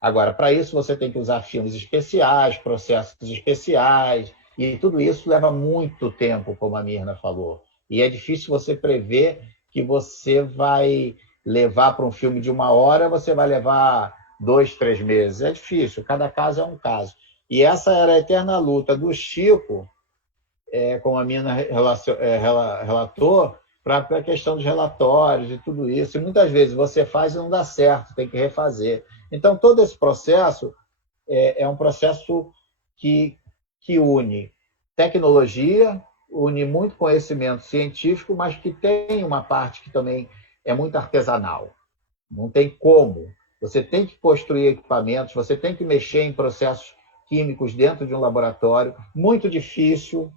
Agora, para isso, você tem que usar filmes especiais, processos especiais, e tudo isso leva muito tempo, como a Mirna falou. E é difícil você prever que você vai levar para um filme de 1 hora, você vai levar 2, 3 meses. É difícil, cada caso é um caso. E essa era a eterna luta do Chico, como a Mirna relatou, para a questão dos relatórios e tudo isso. E muitas vezes você faz e não dá certo, tem que refazer. Então, todo esse processo é um processo que une tecnologia, une muito conhecimento científico, mas que tem uma parte que também é muito artesanal. Não tem como. Você tem que construir equipamentos, você tem que mexer em processos químicos dentro de um laboratório, muito difícil,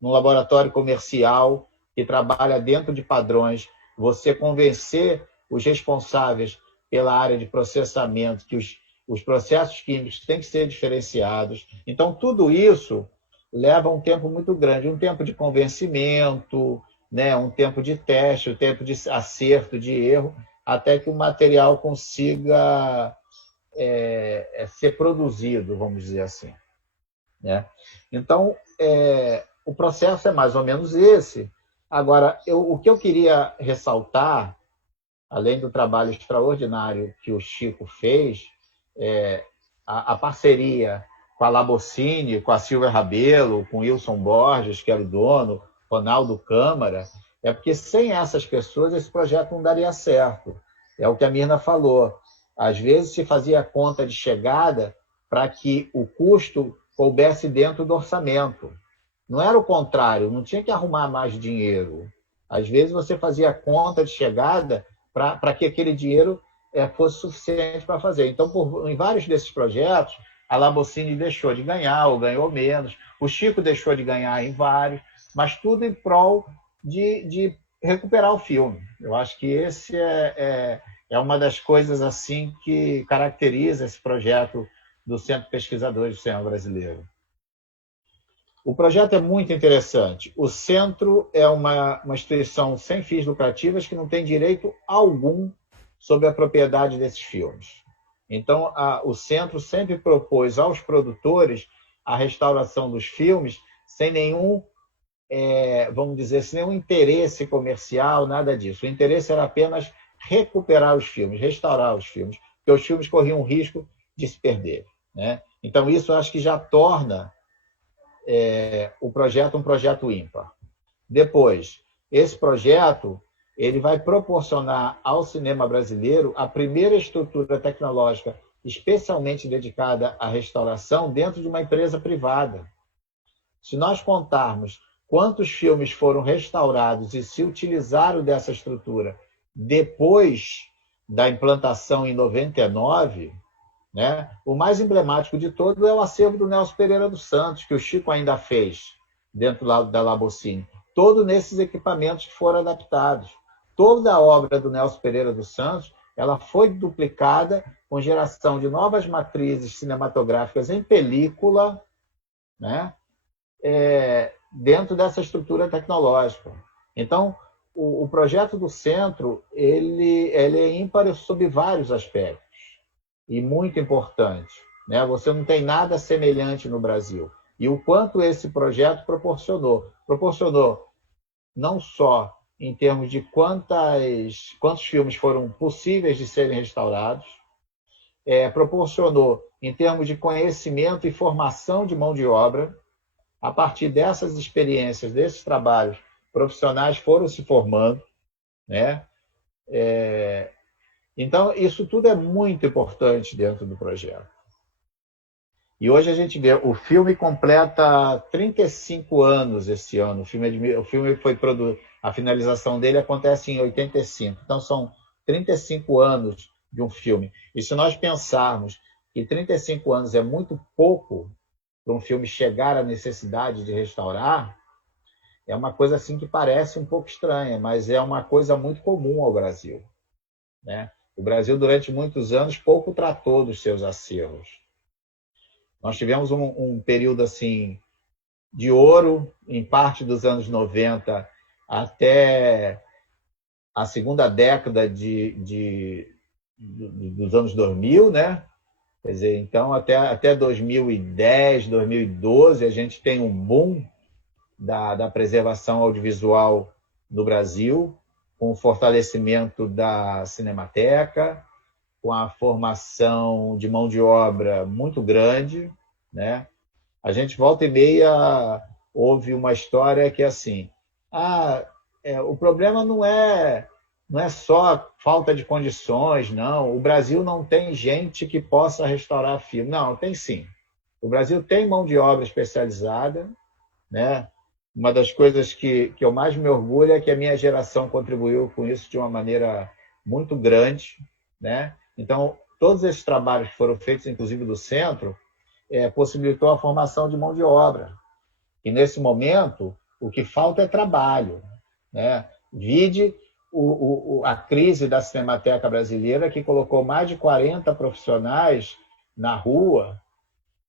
num laboratório comercial, que trabalha dentro de padrões, você convencer os responsáveis pela área de processamento que os processos químicos têm que ser diferenciados. Então, tudo isso leva um tempo muito grande, um tempo de convencimento, né? Um tempo de teste, um tempo de acerto, de erro, até que o material consiga ser produzido, vamos dizer assim, né? Então, o processo é mais ou menos esse. Agora, o que eu queria ressaltar, além do trabalho extraordinário que o Chico fez, a parceria com a Labocine, com a Silvia Rabelo, com o Wilson Borges, que era o dono, Ronaldo Câmara, é porque sem essas pessoas esse projeto não daria certo. É o que a Mirna falou. Às vezes se fazia conta de chegada para que o custo coubesse dentro do orçamento. Não era o contrário, não tinha que arrumar mais dinheiro. Às vezes você fazia conta de chegada para que aquele dinheiro fosse suficiente para fazer. Então, em vários desses projetos, a Labocine deixou de ganhar ou ganhou menos, o Chico deixou de ganhar em vários, mas tudo em prol de recuperar o filme. Eu acho que esse é uma das coisas assim que caracteriza esse projeto do Centro Pesquisadores do Cinema Brasileiro. O projeto é muito interessante. O Centro é uma instituição sem fins lucrativos que não tem direito algum sobre a propriedade desses filmes. Então, o Centro sempre propôs aos produtores a restauração dos filmes sem nenhum, vamos dizer, sem nenhum interesse comercial, nada disso. O interesse era apenas recuperar os filmes, restaurar os filmes, porque os filmes corriam o risco de se perder, né? Então, isso eu acho que já torna o projeto um projeto ímpar. Depois, esse projeto ele vai proporcionar ao cinema brasileiro a primeira estrutura tecnológica especialmente dedicada à restauração dentro de uma empresa privada. Se nós contarmos quantos filmes foram restaurados e se utilizaram dessa estrutura depois da implantação em 99, né, o mais emblemático de todo é o acervo do Nelson Pereira dos Santos, que o Chico ainda fez dentro da Labocine. Todo nesses equipamentos que foram adaptados. Toda a obra do Nelson Pereira dos Santos ela foi duplicada com geração de novas matrizes cinematográficas em película, né, dentro dessa estrutura tecnológica. Então, o projeto do Centro ele é ímpar sob vários aspectos e muito importante, né? Você não tem nada semelhante no Brasil. E o quanto esse projeto proporcionou não só em termos de quantos filmes foram possíveis de serem restaurados, proporcionou em termos de conhecimento e formação de mão de obra. A partir dessas experiências, desses trabalhos, profissionais foram se formando, né? Então, isso tudo é muito importante dentro do projeto. E hoje a gente vê, o filme completa 35 anos esse ano. O filme foi a finalização dele acontece em 85. Então, são 35 anos de um filme. E se nós pensarmos que 35 anos é muito pouco para um filme chegar à necessidade de restaurar, é uma coisa assim que parece um pouco estranha, mas é uma coisa muito comum ao Brasil, né? O Brasil, durante muitos anos, pouco tratou dos seus acervos. Nós tivemos um período assim de ouro, em parte dos anos 90 até a segunda década dos anos 2000, né? Quer dizer, então, até 2010, 2012, a gente tem um boom da preservação audiovisual no Brasil, com o fortalecimento da Cinemateca, com a formação de mão de obra muito grande, né? A gente volta e meia ouve uma história que é assim, o problema não é só falta de condições, não. O Brasil não tem gente que possa restaurar filme. Não, tem sim. O Brasil tem mão de obra especializada, né? Uma das coisas que eu mais me orgulho é que a minha geração contribuiu com isso de uma maneira muito grande, né? Então, todos esses trabalhos que foram feitos, inclusive do Centro, possibilitou a formação de mão de obra. E, nesse momento, o que falta é trabalho, né? Vide a crise da Cinemateca Brasileira, que colocou mais de 40 profissionais na rua,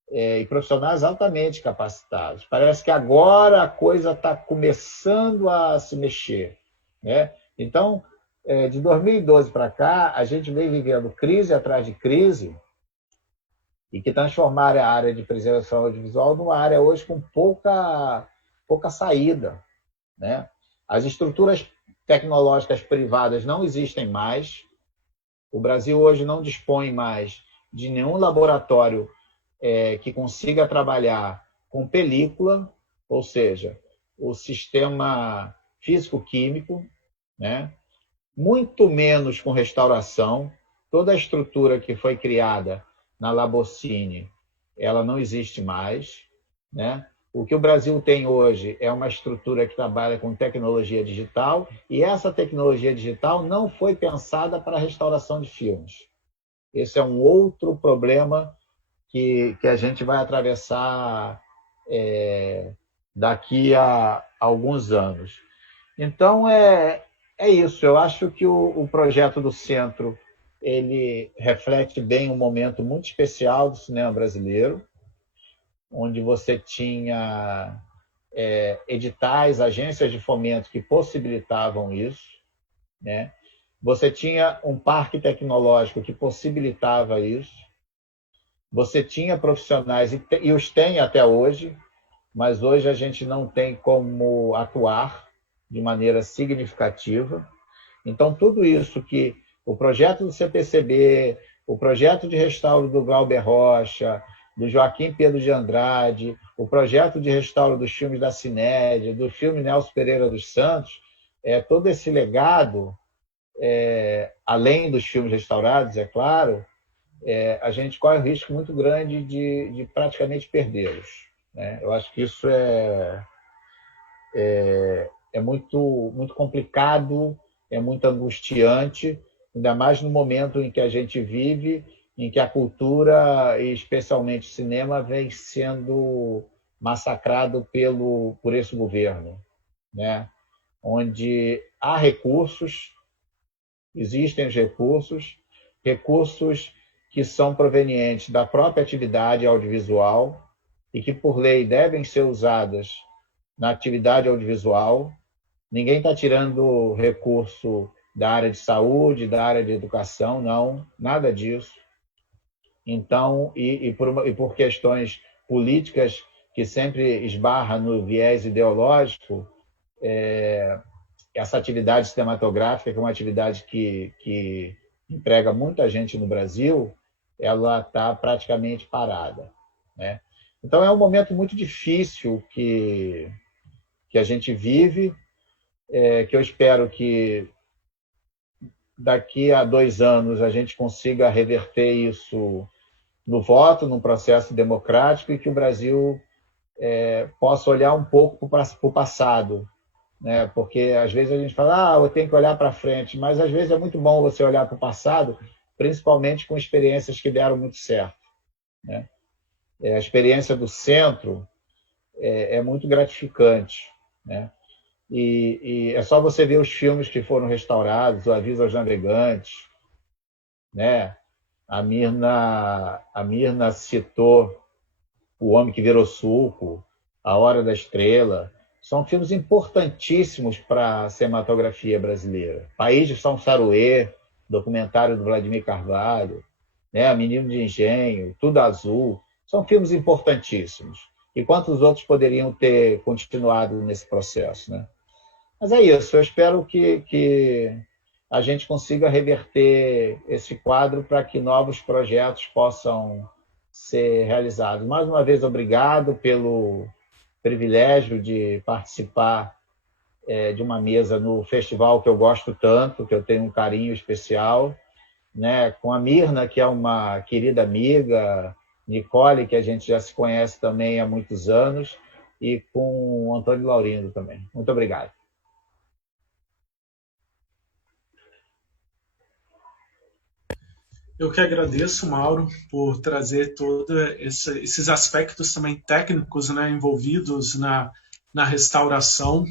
e profissionais altamente capacitados. Parece que agora a coisa está começando a se mexer, né? Então, de 2012 para cá, a gente vem vivendo crise atrás de crise e que transformaram a área de preservação audiovisual numa área hoje com pouca saída, né? As estruturas tecnológicas privadas não existem mais. O Brasil hoje não dispõe mais de nenhum laboratório que consiga trabalhar com película, ou seja, o sistema físico-químico, né? Muito menos com restauração. Toda a estrutura que foi criada na Labocine, ela não existe mais, né? O que o Brasil tem hoje é uma estrutura que trabalha com tecnologia digital, e essa tecnologia digital não foi pensada para a restauração de filmes. Esse é um outro problema que a gente vai atravessar daqui a alguns anos. Então, é isso. Eu acho que o projeto do Centro ele reflete bem um momento muito especial do cinema brasileiro, onde você tinha editais, agências de fomento que possibilitavam isso, né? Você tinha um parque tecnológico que possibilitava isso, você tinha profissionais, e os tem até hoje, mas hoje a gente não tem como atuar de maneira significativa. Então, tudo isso que o projeto do CPCB, o projeto de restauro do Glauber Rocha, do Joaquim Pedro de Andrade, o projeto de restauro dos filmes da Cinédia, do filme Nelson Pereira dos Santos, todo esse legado, além dos filmes restaurados, é claro, a gente corre um risco muito grande de praticamente perdê-los, né? Eu acho que isso é muito, muito complicado, é muito angustiante, ainda mais no momento em que a gente vive, em que a cultura, e especialmente o cinema, vem sendo massacrado por esse governo, né? Onde há recursos, existem os recursos que são provenientes da própria atividade audiovisual e que, por lei, devem ser usadas na atividade audiovisual. Ninguém está tirando recurso da área de saúde, da área de educação, não, nada disso. Então, e por questões políticas que sempre esbarra no viés ideológico, essa atividade cinematográfica, que é uma atividade que emprega muita gente no Brasil, ela está praticamente parada, né? Então, é um momento muito difícil que a gente vive, que eu espero que daqui a 2 anos a gente consiga reverter isso no voto, num processo democrático, e que o Brasil possa olhar um pouco para o passado, né? Porque às vezes a gente fala, eu tenho que olhar para frente, mas às vezes é muito bom você olhar para o passado, principalmente com experiências que deram muito certo, né? A experiência do Centro é muito gratificante, né? E é só você ver os filmes que foram restaurados, O Aviso aos Navegantes, né? A Mirna citou O Homem que Virou Suco, A Hora da Estrela. São filmes importantíssimos para a cinematografia brasileira. País de São Saruê, documentário do Vladimir Carvalho, né? Menino de Engenho, Tudo Azul. São filmes importantíssimos. E quantos outros poderiam ter continuado nesse processo, né? Mas é isso. Eu espero que a gente consiga reverter esse quadro para que novos projetos possam ser realizados. Mais uma vez, obrigado pelo privilégio de participar de uma mesa no festival que eu gosto tanto, que eu tenho um carinho especial, né? Com a Mirna, que é uma querida amiga, Nicole, que a gente já se conhece também há muitos anos, e com o Antônio Laurindo também. Muito obrigado. Eu que agradeço, Mauro, por trazer todos esses aspectos também técnicos, né, envolvidos na restauração,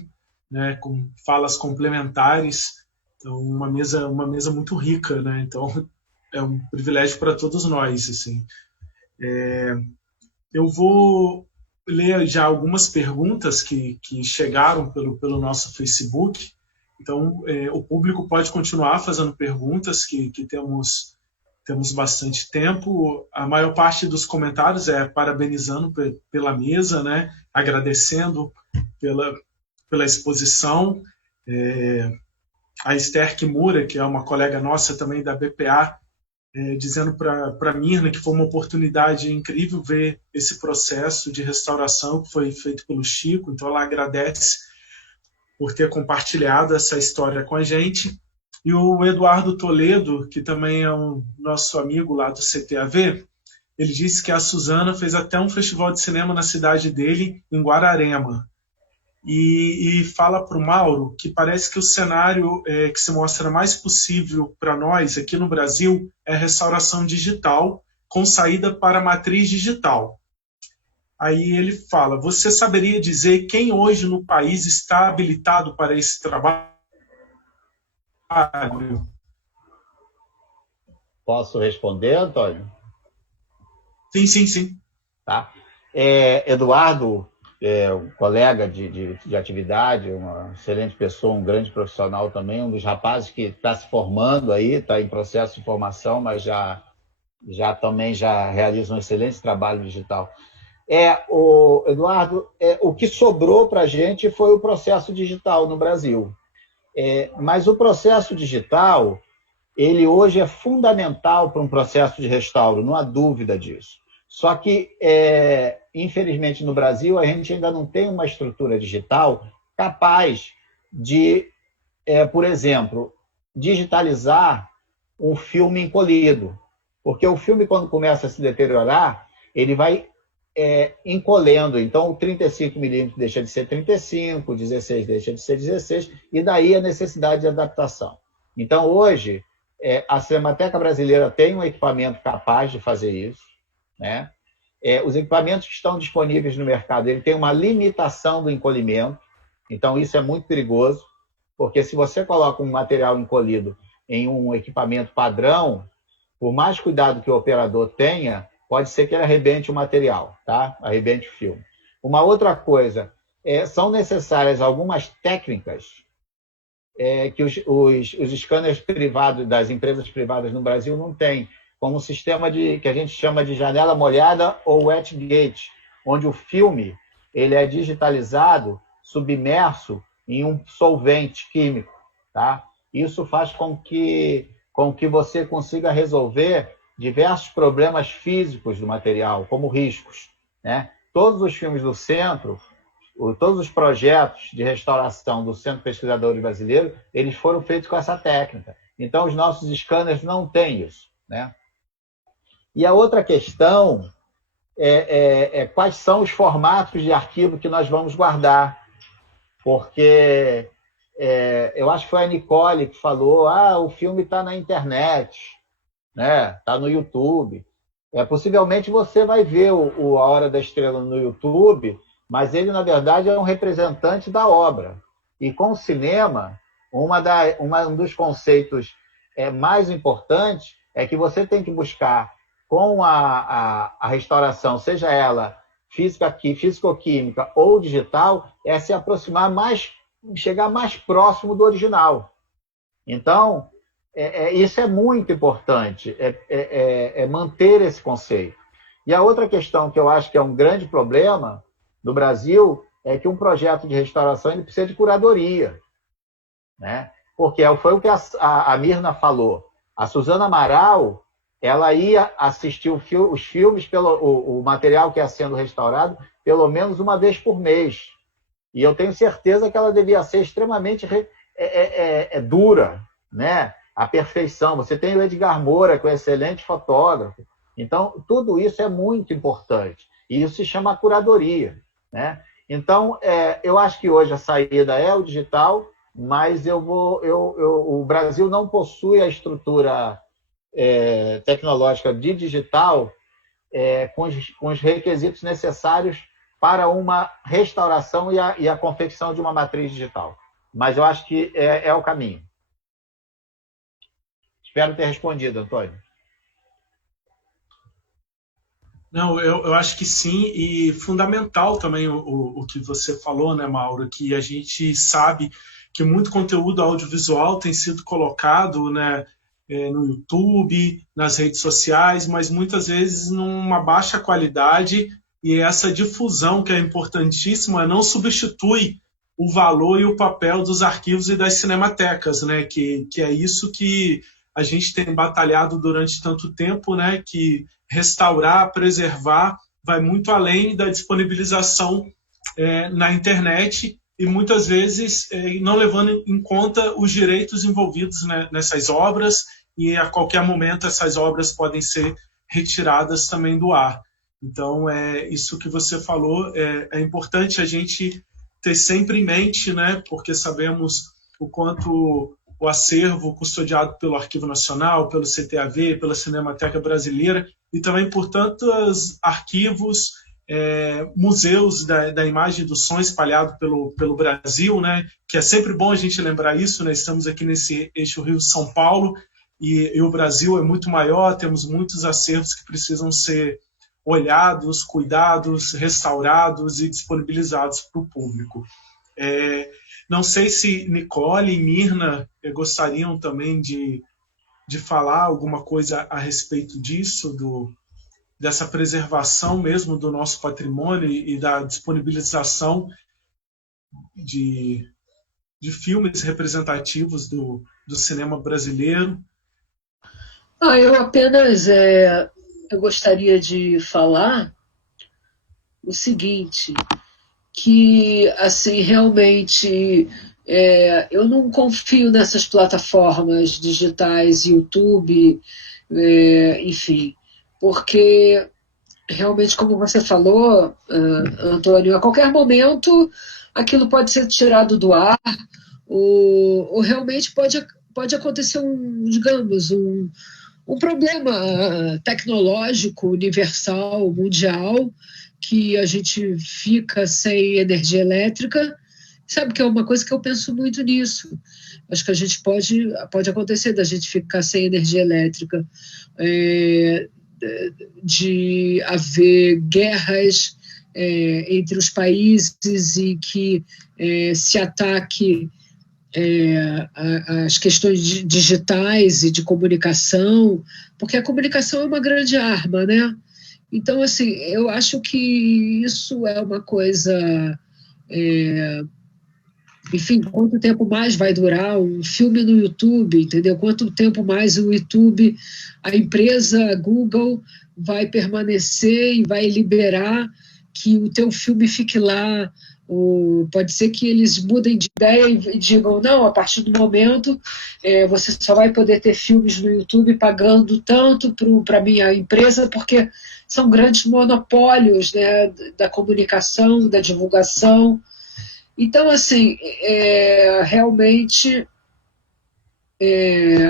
né, com falas complementares. Então, uma mesa muito rica, né? Então, é um privilégio para todos nós, assim. Eu vou ler já algumas perguntas que chegaram pelo nosso Facebook. Então, o público pode continuar fazendo perguntas, que temos bastante tempo. A maior parte dos comentários é parabenizando pela mesa, né? Agradecendo pela exposição. A Esther Kimura, que é uma colega nossa também da BPA, dizendo para a Mirna que foi uma oportunidade incrível ver esse processo de restauração que foi feito pelo Chico. Então, ela agradece por ter compartilhado essa história com a gente. E o Eduardo Toledo, que também é um nosso amigo lá do CTAV, ele disse que a Suzana fez até um festival de cinema na cidade dele, em Guararema. E fala para o Mauro que parece que o cenário que se mostra mais possível para nós aqui no Brasil é a restauração digital, com saída para a matriz digital. Aí ele fala, você saberia dizer quem hoje no país está habilitado para esse trabalho? Posso responder, Antônio? Sim. Tá. Eduardo, um colega de atividade, uma excelente pessoa, um grande profissional também, um dos rapazes que está se formando aí, está em processo de formação, mas já realiza um excelente trabalho digital. Eduardo, o que sobrou para a gente foi o processo digital no Brasil. Mas o processo digital, ele hoje é fundamental para um processo de restauro, não há dúvida disso. Só que, infelizmente, no Brasil, a gente ainda não tem uma estrutura digital capaz de, por exemplo, digitalizar um filme encolhido. Porque o filme, quando começa a se deteriorar, ele vai encolhendo. Então, o 35mm deixa de ser 35, o 16 deixa de ser 16, e daí a necessidade de adaptação. Então, hoje, a Cinemateca Brasileira tem um equipamento capaz de fazer isso, né? Os equipamentos que estão disponíveis no mercado, ele tem uma limitação do encolhimento, então isso é muito perigoso, porque se você coloca um material encolhido em um equipamento padrão, por mais cuidado que o operador tenha, pode ser que ele arrebente o material, tá? Arrebente o filme. Uma outra coisa, são necessárias algumas técnicas que os scanners privados das empresas privadas no Brasil não têm, como um sistema que a gente chama de janela molhada ou wet gate, onde o filme ele é digitalizado, submerso em um solvente químico, tá? Isso faz com que você consiga resolver diversos problemas físicos do material, como riscos, né? Todos os filmes do Centro, todos os projetos de restauração do Centro Pesquisadores Brasileiro, eles foram feitos com essa técnica. Então, os nossos scanners não têm isso, né? E a outra questão quais são os formatos de arquivo que nós vamos guardar. Porque eu acho que foi a Nicole que falou, o filme está na internet, né? Está no YouTube. Possivelmente você vai ver A Hora da Estrela no YouTube, mas ele, na verdade, é um representante da obra. E com o cinema, um dos conceitos mais importantes é que você tem que buscar com a restauração, seja ela físico-química ou digital, se aproximar chegar mais próximo do original. Então, isso é muito importante, manter esse conceito. E a outra questão que eu acho que é um grande problema no Brasil é que um projeto de restauração ele precisa de curadoria, né? Porque foi o que a Mirna falou. A Suzana Amaral, ela ia assistir os filmes, o material que ia sendo restaurado, pelo menos uma vez por mês. E eu tenho certeza que ela devia ser extremamente dura, né? A perfeição. Você tem o Edgar Moura, que é um excelente fotógrafo. Então, tudo isso é muito importante. E isso se chama curadoria, né? Então, eu acho que hoje a saída é o digital, mas o Brasil não possui a estrutura tecnológica de digital com os requisitos necessários para uma restauração e a confecção de uma matriz digital. Mas eu acho que é o caminho. Espero ter respondido, Antônio. Não, eu acho que sim, e fundamental também o que você falou, né, Mauro, que a gente sabe que muito conteúdo audiovisual tem sido colocado, né, no YouTube, nas redes sociais, mas muitas vezes numa baixa qualidade, e essa difusão, que é importantíssima, não substitui o valor e o papel dos arquivos e das cinematecas, né, que é isso que a gente tem batalhado durante tanto tempo, né, que restaurar, preservar, vai muito além da disponibilização na internet e muitas vezes não levando em conta os direitos envolvidos, né, nessas obras, e a qualquer momento essas obras podem ser retiradas também do ar. Então, isso que você falou é importante a gente ter sempre em mente, né? Porque sabemos o quanto o acervo custodiado pelo Arquivo Nacional, pelo CTAV, pela Cinemateca Brasileira, e também por tantos arquivos, museus da imagem e do som espalhado pelo Brasil, né? Que é sempre bom a gente lembrar isso, né? Estamos aqui nesse eixo Rio-São Paulo, e o Brasil é muito maior, temos muitos acervos que precisam ser olhados, cuidados, restaurados e disponibilizados para o público. Não sei se Nicole e Mirna gostariam também de falar alguma coisa a respeito disso, dessa preservação mesmo do nosso patrimônio e da disponibilização de filmes representativos do cinema brasileiro. Eu apenas eu gostaria de falar o seguinte, que assim realmente eu não confio nessas plataformas digitais, YouTube, enfim, porque realmente, como você falou, Antônio, a qualquer momento aquilo pode ser tirado do ar, ou realmente pode acontecer digamos, um problema tecnológico universal, mundial, que a gente fica sem energia elétrica. Sabe que é uma coisa que eu penso muito nisso. Acho que a gente pode acontecer da gente ficar sem energia elétrica, de haver guerras entre os países e que se ataque as questões digitais e de comunicação, porque a comunicação é uma grande arma, né? Então, assim, eu acho que isso é uma coisa... enfim, quanto tempo mais vai durar um filme no YouTube, entendeu? Quanto tempo mais o YouTube, a empresa Google vai permanecer e vai liberar que o teu filme fique lá. Pode ser que eles mudem de ideia e digam, não, a partir do momento você só vai poder ter filmes no YouTube pagando tanto para a minha empresa, porque são grandes monopólios, né, da comunicação, da divulgação. Então, assim, realmente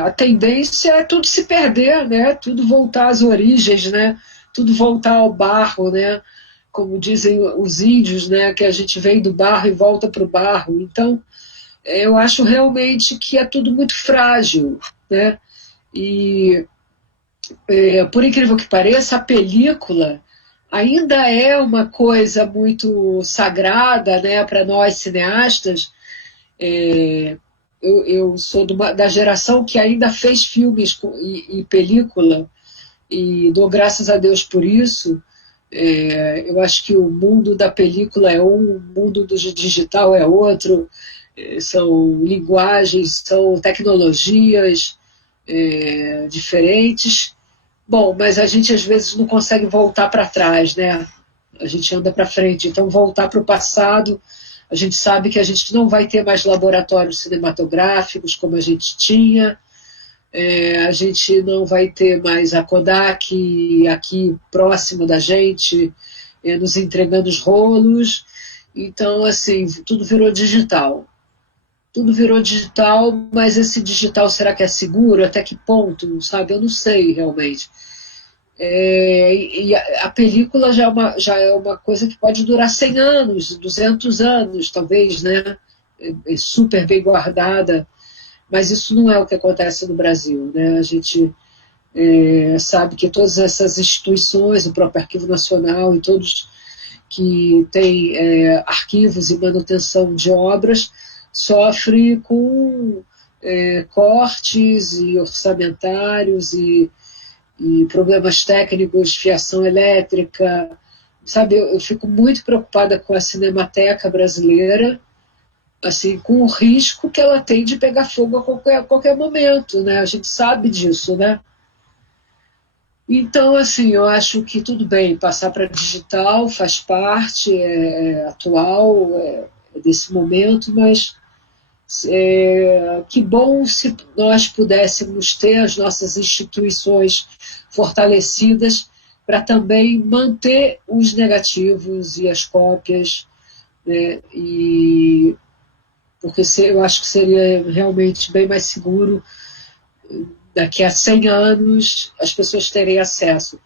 a tendência é tudo se perder, né, tudo voltar às origens, né, tudo voltar ao barro, né, como dizem os índios, né, que a gente vem do barro e volta para o barro. Então, eu acho realmente que é tudo muito frágil, né, e por incrível que pareça, a película ainda é uma coisa muito sagrada, né, para nós cineastas. Eu sou da geração que ainda fez filmes e película, e dou graças a Deus por isso. Eu acho que o mundo da película é um, o mundo do digital é outro, são linguagens, são tecnologias diferentes. Bom, mas a gente às vezes não consegue voltar para trás, né? A gente anda para frente. Então, voltar para o passado, a gente sabe que a gente não vai ter mais laboratórios cinematográficos como a gente tinha, a gente não vai ter mais a Kodak aqui próximo da gente, nos entregando os rolos. Então, assim, tudo virou digital. Tudo virou digital, mas esse digital, será que é seguro? Até que ponto? Sabe? Eu não sei realmente. E a película já é uma coisa que pode durar 100 anos, 200 anos, talvez, né? Super bem guardada, mas isso não é o que acontece no Brasil, né? A gente sabe que todas essas instituições, o próprio Arquivo Nacional e todos que têm arquivos e manutenção de obras, sofre com cortes e orçamentários e problemas técnicos, fiação elétrica. Sabe, eu fico muito preocupada com a Cinemateca Brasileira, assim, com o risco que ela tem de pegar fogo a qualquer momento, né? A gente sabe disso, né? Então, assim, eu acho que tudo bem, passar para digital faz parte, atual desse momento, mas Que bom se nós pudéssemos ter as nossas instituições fortalecidas para também manter os negativos e as cópias, né? Porque eu acho que seria realmente bem mais seguro daqui a 100 anos as pessoas terem acesso.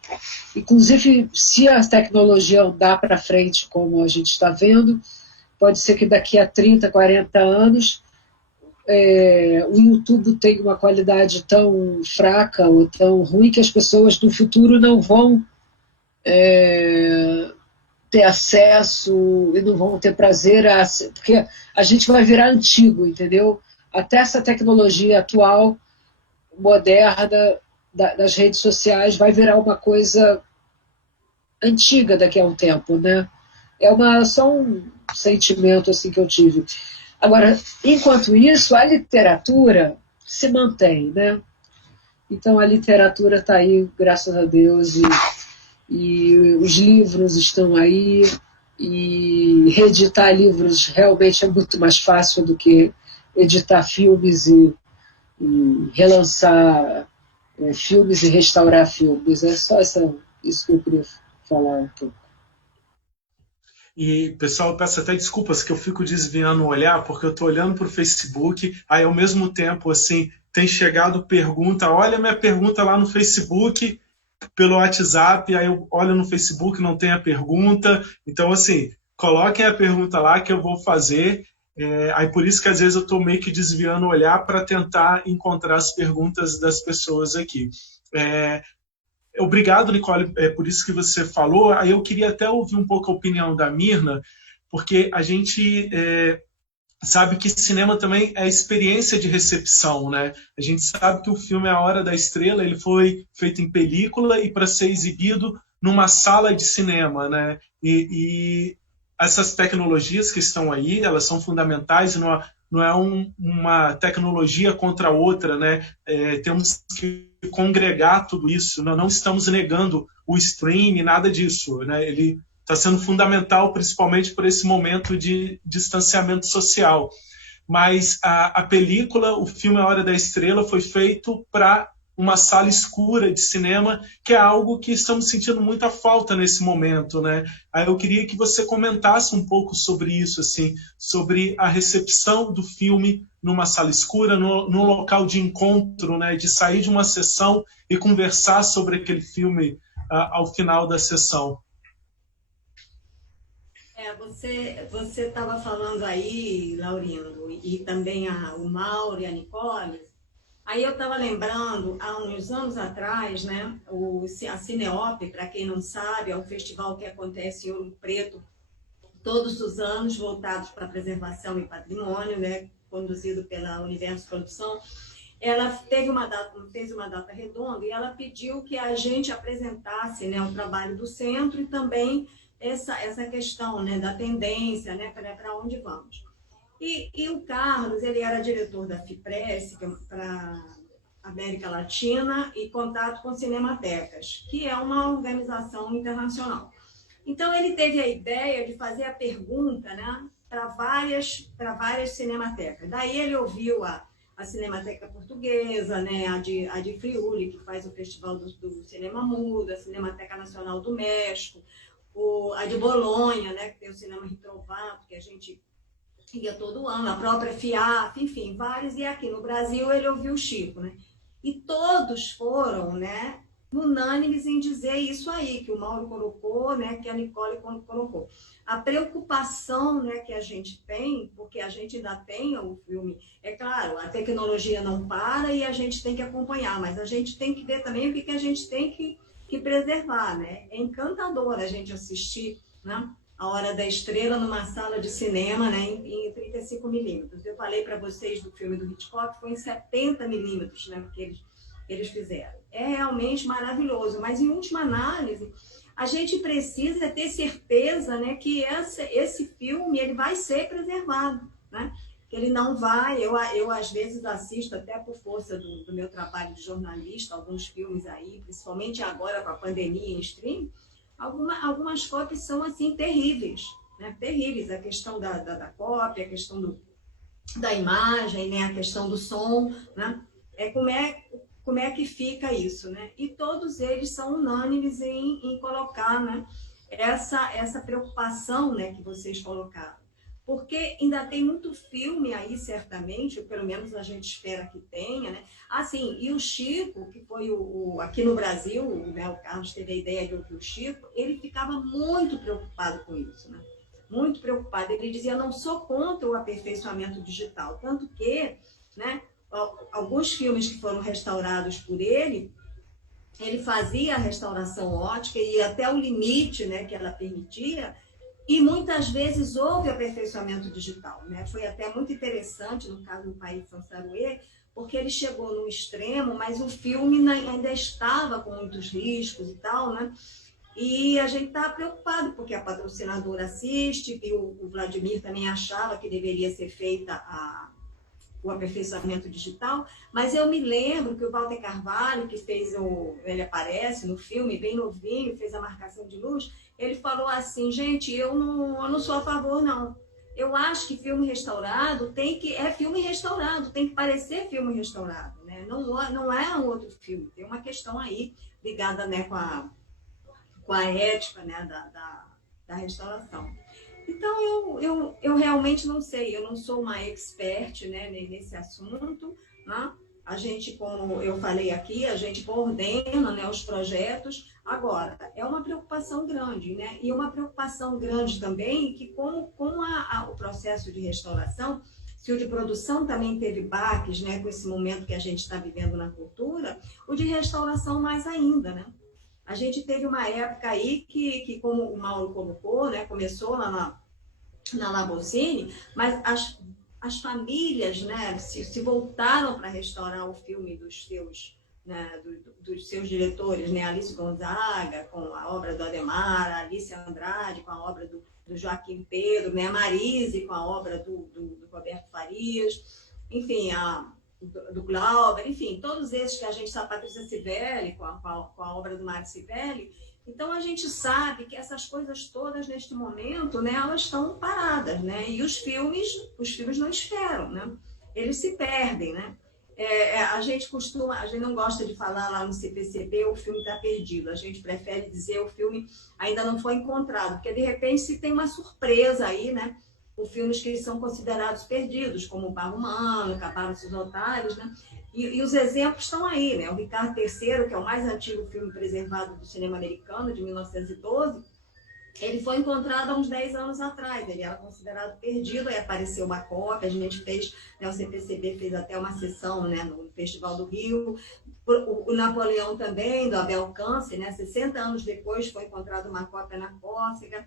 Inclusive, se a tecnologia andar para frente, como a gente está vendo, pode ser que daqui a 30, 40 anos o YouTube tenha uma qualidade tão fraca ou tão ruim que as pessoas no futuro não vão ter acesso e não vão ter prazer, porque a gente vai virar antigo, entendeu? Até essa tecnologia atual, moderna, das redes sociais, vai virar uma coisa antiga daqui a um tempo, né? Só um sentimento assim que eu tive. Agora, enquanto isso, a literatura se mantém, né? Então a literatura está aí, graças a Deus, e os livros estão aí, e reeditar livros realmente é muito mais fácil do que editar filmes e relançar filmes e restaurar filmes. É só isso que eu queria falar um pouco. E, pessoal, eu peço até desculpas que eu fico desviando o olhar, porque eu estou olhando para o Facebook, aí ao mesmo tempo, assim, tem chegado pergunta, olha minha pergunta lá no Facebook, pelo WhatsApp, aí eu olho no Facebook, não tem a pergunta, então, assim, coloquem a pergunta lá que eu vou fazer, aí por isso que às vezes eu estou meio que desviando o olhar para tentar encontrar as perguntas das pessoas aqui. Obrigado, Nicole, por isso que você falou. Aí eu queria até ouvir um pouco a opinião da Mirna, porque a gente sabe que cinema também é experiência de recepção, né? A gente sabe que o filme A Hora da Estrela ele foi feito em película e para ser exibido numa sala de cinema, né? E essas tecnologias que estão aí, elas são fundamentais, não é uma tecnologia contra a outra, né? Temos que congregar tudo isso, não estamos negando o streaming, nada disso, né? Ele está sendo fundamental, principalmente por esse momento de distanciamento social. Mas a película, o filme A Hora da Estrela, foi feito para uma sala escura de cinema, que é algo que estamos sentindo muita falta nesse momento, né? Aí eu queria que você comentasse um pouco sobre isso, assim, sobre a recepção do filme numa sala escura, no local de encontro, né? De sair de uma sessão e conversar sobre aquele filme ao final da sessão. Você estava falando aí, Laurindo, e também o Mauro e a Nicole. Aí eu estava lembrando, há uns anos atrás, né, a Cineop, para quem não sabe, é um festival que acontece em Ouro Preto todos os anos, voltados para preservação e patrimônio, né, conduzido pela Universo Produção. Ela fez uma data redonda e ela pediu que a gente apresentasse, né, o trabalho do centro e também essa questão, né, da tendência, né, para onde vamos. E o Carlos, ele era diretor da FIPRESS para América Latina e contato com cinematecas, que é uma organização internacional. Então, ele teve a ideia de fazer a pergunta, né, para várias cinematecas. Daí ele ouviu a Cinemateca Portuguesa, né, a de Friuli, que faz o Festival do Cinema Mudo, a Cinemateca Nacional do México, a de Bolonha, né, que tem o Cinema Ritrovato, que a gente ia todo ano, a própria FIAF, enfim, vários, e aqui no Brasil ele ouviu o Chico, né? E todos foram, né, unânimes em dizer isso aí, que o Mauro colocou, né, que a Nicole colocou. A preocupação, né, que a gente tem, porque a gente ainda tem o filme, é claro, a tecnologia não para e a gente tem que acompanhar, mas a gente tem que ver também o que a gente tem que preservar, né? É encantador a gente assistir, né, A Hora da Estrela numa sala de cinema, né, em 35 milímetros. Eu falei para vocês do filme do Hitchcock, foi em 70 milímetros, né, porque eles fizeram. É realmente maravilhoso, mas em última análise, a gente precisa ter certeza, né, que esse filme ele vai ser preservado, né? Que ele não vai... Eu às vezes assisto, até por força do meu trabalho de jornalista, alguns filmes aí, principalmente agora com a pandemia em stream, algumas cópias são assim terríveis, né? Terríveis. A questão da cópia, a questão da imagem, né, a questão do som, né, como é que fica isso, né? E todos eles são unânimes em colocar, né, essa preocupação, né, que vocês colocaram. Porque ainda tem muito filme aí, certamente, ou pelo menos a gente espera que tenha, né? Assim, e o Chico, que foi aqui no Brasil, né, o Carlos teve a ideia de ouvir o Chico, ele ficava muito preocupado com isso, né? Muito preocupado. Ele dizia, não sou contra o aperfeiçoamento digital, tanto que, né, alguns filmes que foram restaurados por ele fazia a restauração ótica e até o limite, né, que ela permitia, e muitas vezes houve aperfeiçoamento digital, né? Foi até muito interessante no caso do País Sansaruê, porque ele chegou no extremo, mas o filme ainda estava com muitos riscos e tal, né? E a gente está preocupado, porque a patrocinadora assiste, e o Vladimir também achava que deveria ser feita o aperfeiçoamento digital, mas eu me lembro que o Walter Carvalho, que fez ele aparece no filme, bem novinho, fez a marcação de luz, ele falou assim, gente, eu não sou a favor, não. Eu acho que filme restaurado é filme restaurado, tem que parecer filme restaurado, né? Não é um outro filme, tem uma questão aí ligada, né, com a ética, né, da restauração. Então, eu realmente não sei, eu não sou uma expert, né, nesse assunto, né? A gente, como eu falei aqui, a gente coordena, né, os projetos. Agora, é uma preocupação grande, né? E uma preocupação grande também que com o processo de restauração, se o de produção também teve baques, né, com esse momento que a gente está vivendo na cultura, o de restauração mais ainda, né? A gente teve uma época aí que como o Mauro colocou, né, começou lá na Labocine, mas as famílias, né, se voltaram para restaurar o filme dos seus, né, dos seus diretores, né, Alice Gonzaga, com a obra do Ademar, Alice Andrade, com a obra do Joaquim Pedro, né, Marise, com a obra do Roberto Farias, enfim, do Glauber, enfim, todos esses que a gente sabe, Patrícia Civelli, com a obra do Mário Civelli. Então, a gente sabe que essas coisas todas, neste momento, né, elas estão paradas, né? E os filmes não esperam, né? Eles se perdem, né? A gente não gosta de falar lá no CPCB o filme está perdido, a gente prefere dizer o filme ainda não foi encontrado, porque de repente se tem uma surpresa aí, né? Com filmes que são considerados perdidos, como O Barro Humano, Acabaram-se os Otários, né? E os exemplos estão aí, né? O Ricardo III, que é o mais antigo filme preservado do cinema americano, de 1912, ele foi encontrado há uns 10 anos atrás, ele era considerado perdido, aí apareceu uma cópia, a gente fez, né, o CPCB fez até uma sessão, né, no Festival do Rio, o Napoleão também, do Abel Câncer, né, 60 anos depois foi encontrada uma cópia na Córcega,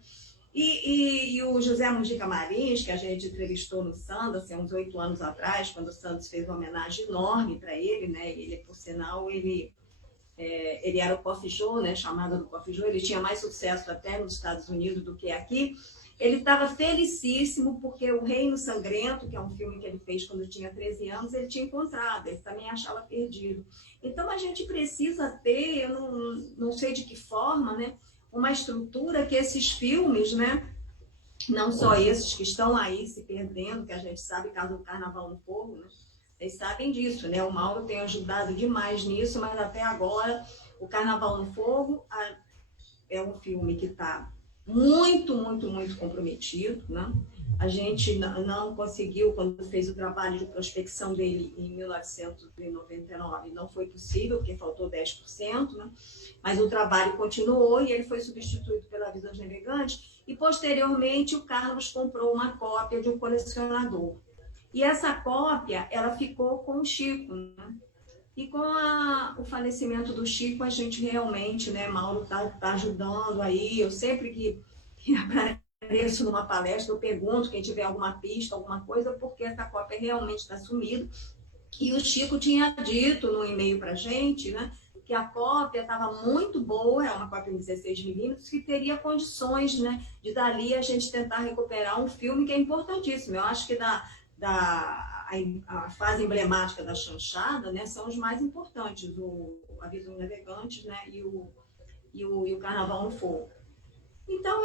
e o José Mujica Marins, que a gente entrevistou no Santos, há uns 8 anos atrás, quando o Santos fez uma homenagem enorme para ele, né? Ele, por sinal, ele era o Coffee Joe, né? Chamado do Coffee Joe, ele tinha mais sucesso até nos Estados Unidos do que aqui. Ele estava felicíssimo porque O Reino Sangrento, que é um filme que ele fez quando tinha 13 anos, ele tinha encontrado, ele também achava perdido. Então, a gente precisa ter, eu não sei de que forma, né? Uma estrutura que esses filmes, né, não só esses que estão aí se perdendo, que a gente sabe, caso do Carnaval no Fogo, né, vocês sabem disso, né? O Mauro tem ajudado demais nisso, mas até agora o Carnaval no Fogo é um filme que está muito, muito, muito comprometido, né? A gente não conseguiu, quando fez o trabalho de prospecção dele em 1999, não foi possível, porque faltou 10%, né? Mas o trabalho continuou e ele foi substituído pela Visões Navegantes e, posteriormente, o Carlos comprou uma cópia de um colecionador. E essa cópia, ela ficou com o Chico, né? E com o falecimento do Chico, a gente realmente, né, Mauro tá ajudando aí, eu sempre que apareço numa palestra, eu pergunto quem tiver alguma pista, alguma coisa, porque essa cópia realmente está sumida. E o Chico tinha dito no e-mail para a gente, né, que a cópia estava muito boa, é uma cópia em 16mm, que teria condições, né, de dali a gente tentar recuperar um filme que é importantíssimo. Eu acho que a fase emblemática da chanchada, né, são os mais importantes, a Visões Navegantes, né, e o Carnaval no Fogo. Então,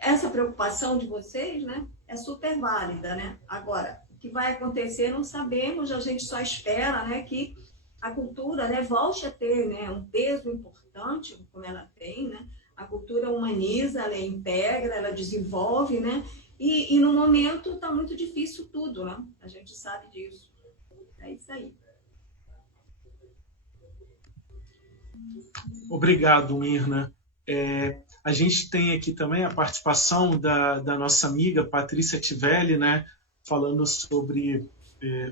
essa preocupação de vocês, né, é super válida, né? Agora, que vai acontecer, não sabemos, a gente só espera, né, que a cultura, né, volte a ter, né, um peso importante, como ela tem, né? A cultura humaniza, ela integra, ela desenvolve, né? E no momento está muito difícil tudo, né? A gente sabe disso. É isso aí. Obrigado, Mirna. A gente tem aqui também a participação da nossa amiga Patrícia Tivelli, né, falando sobre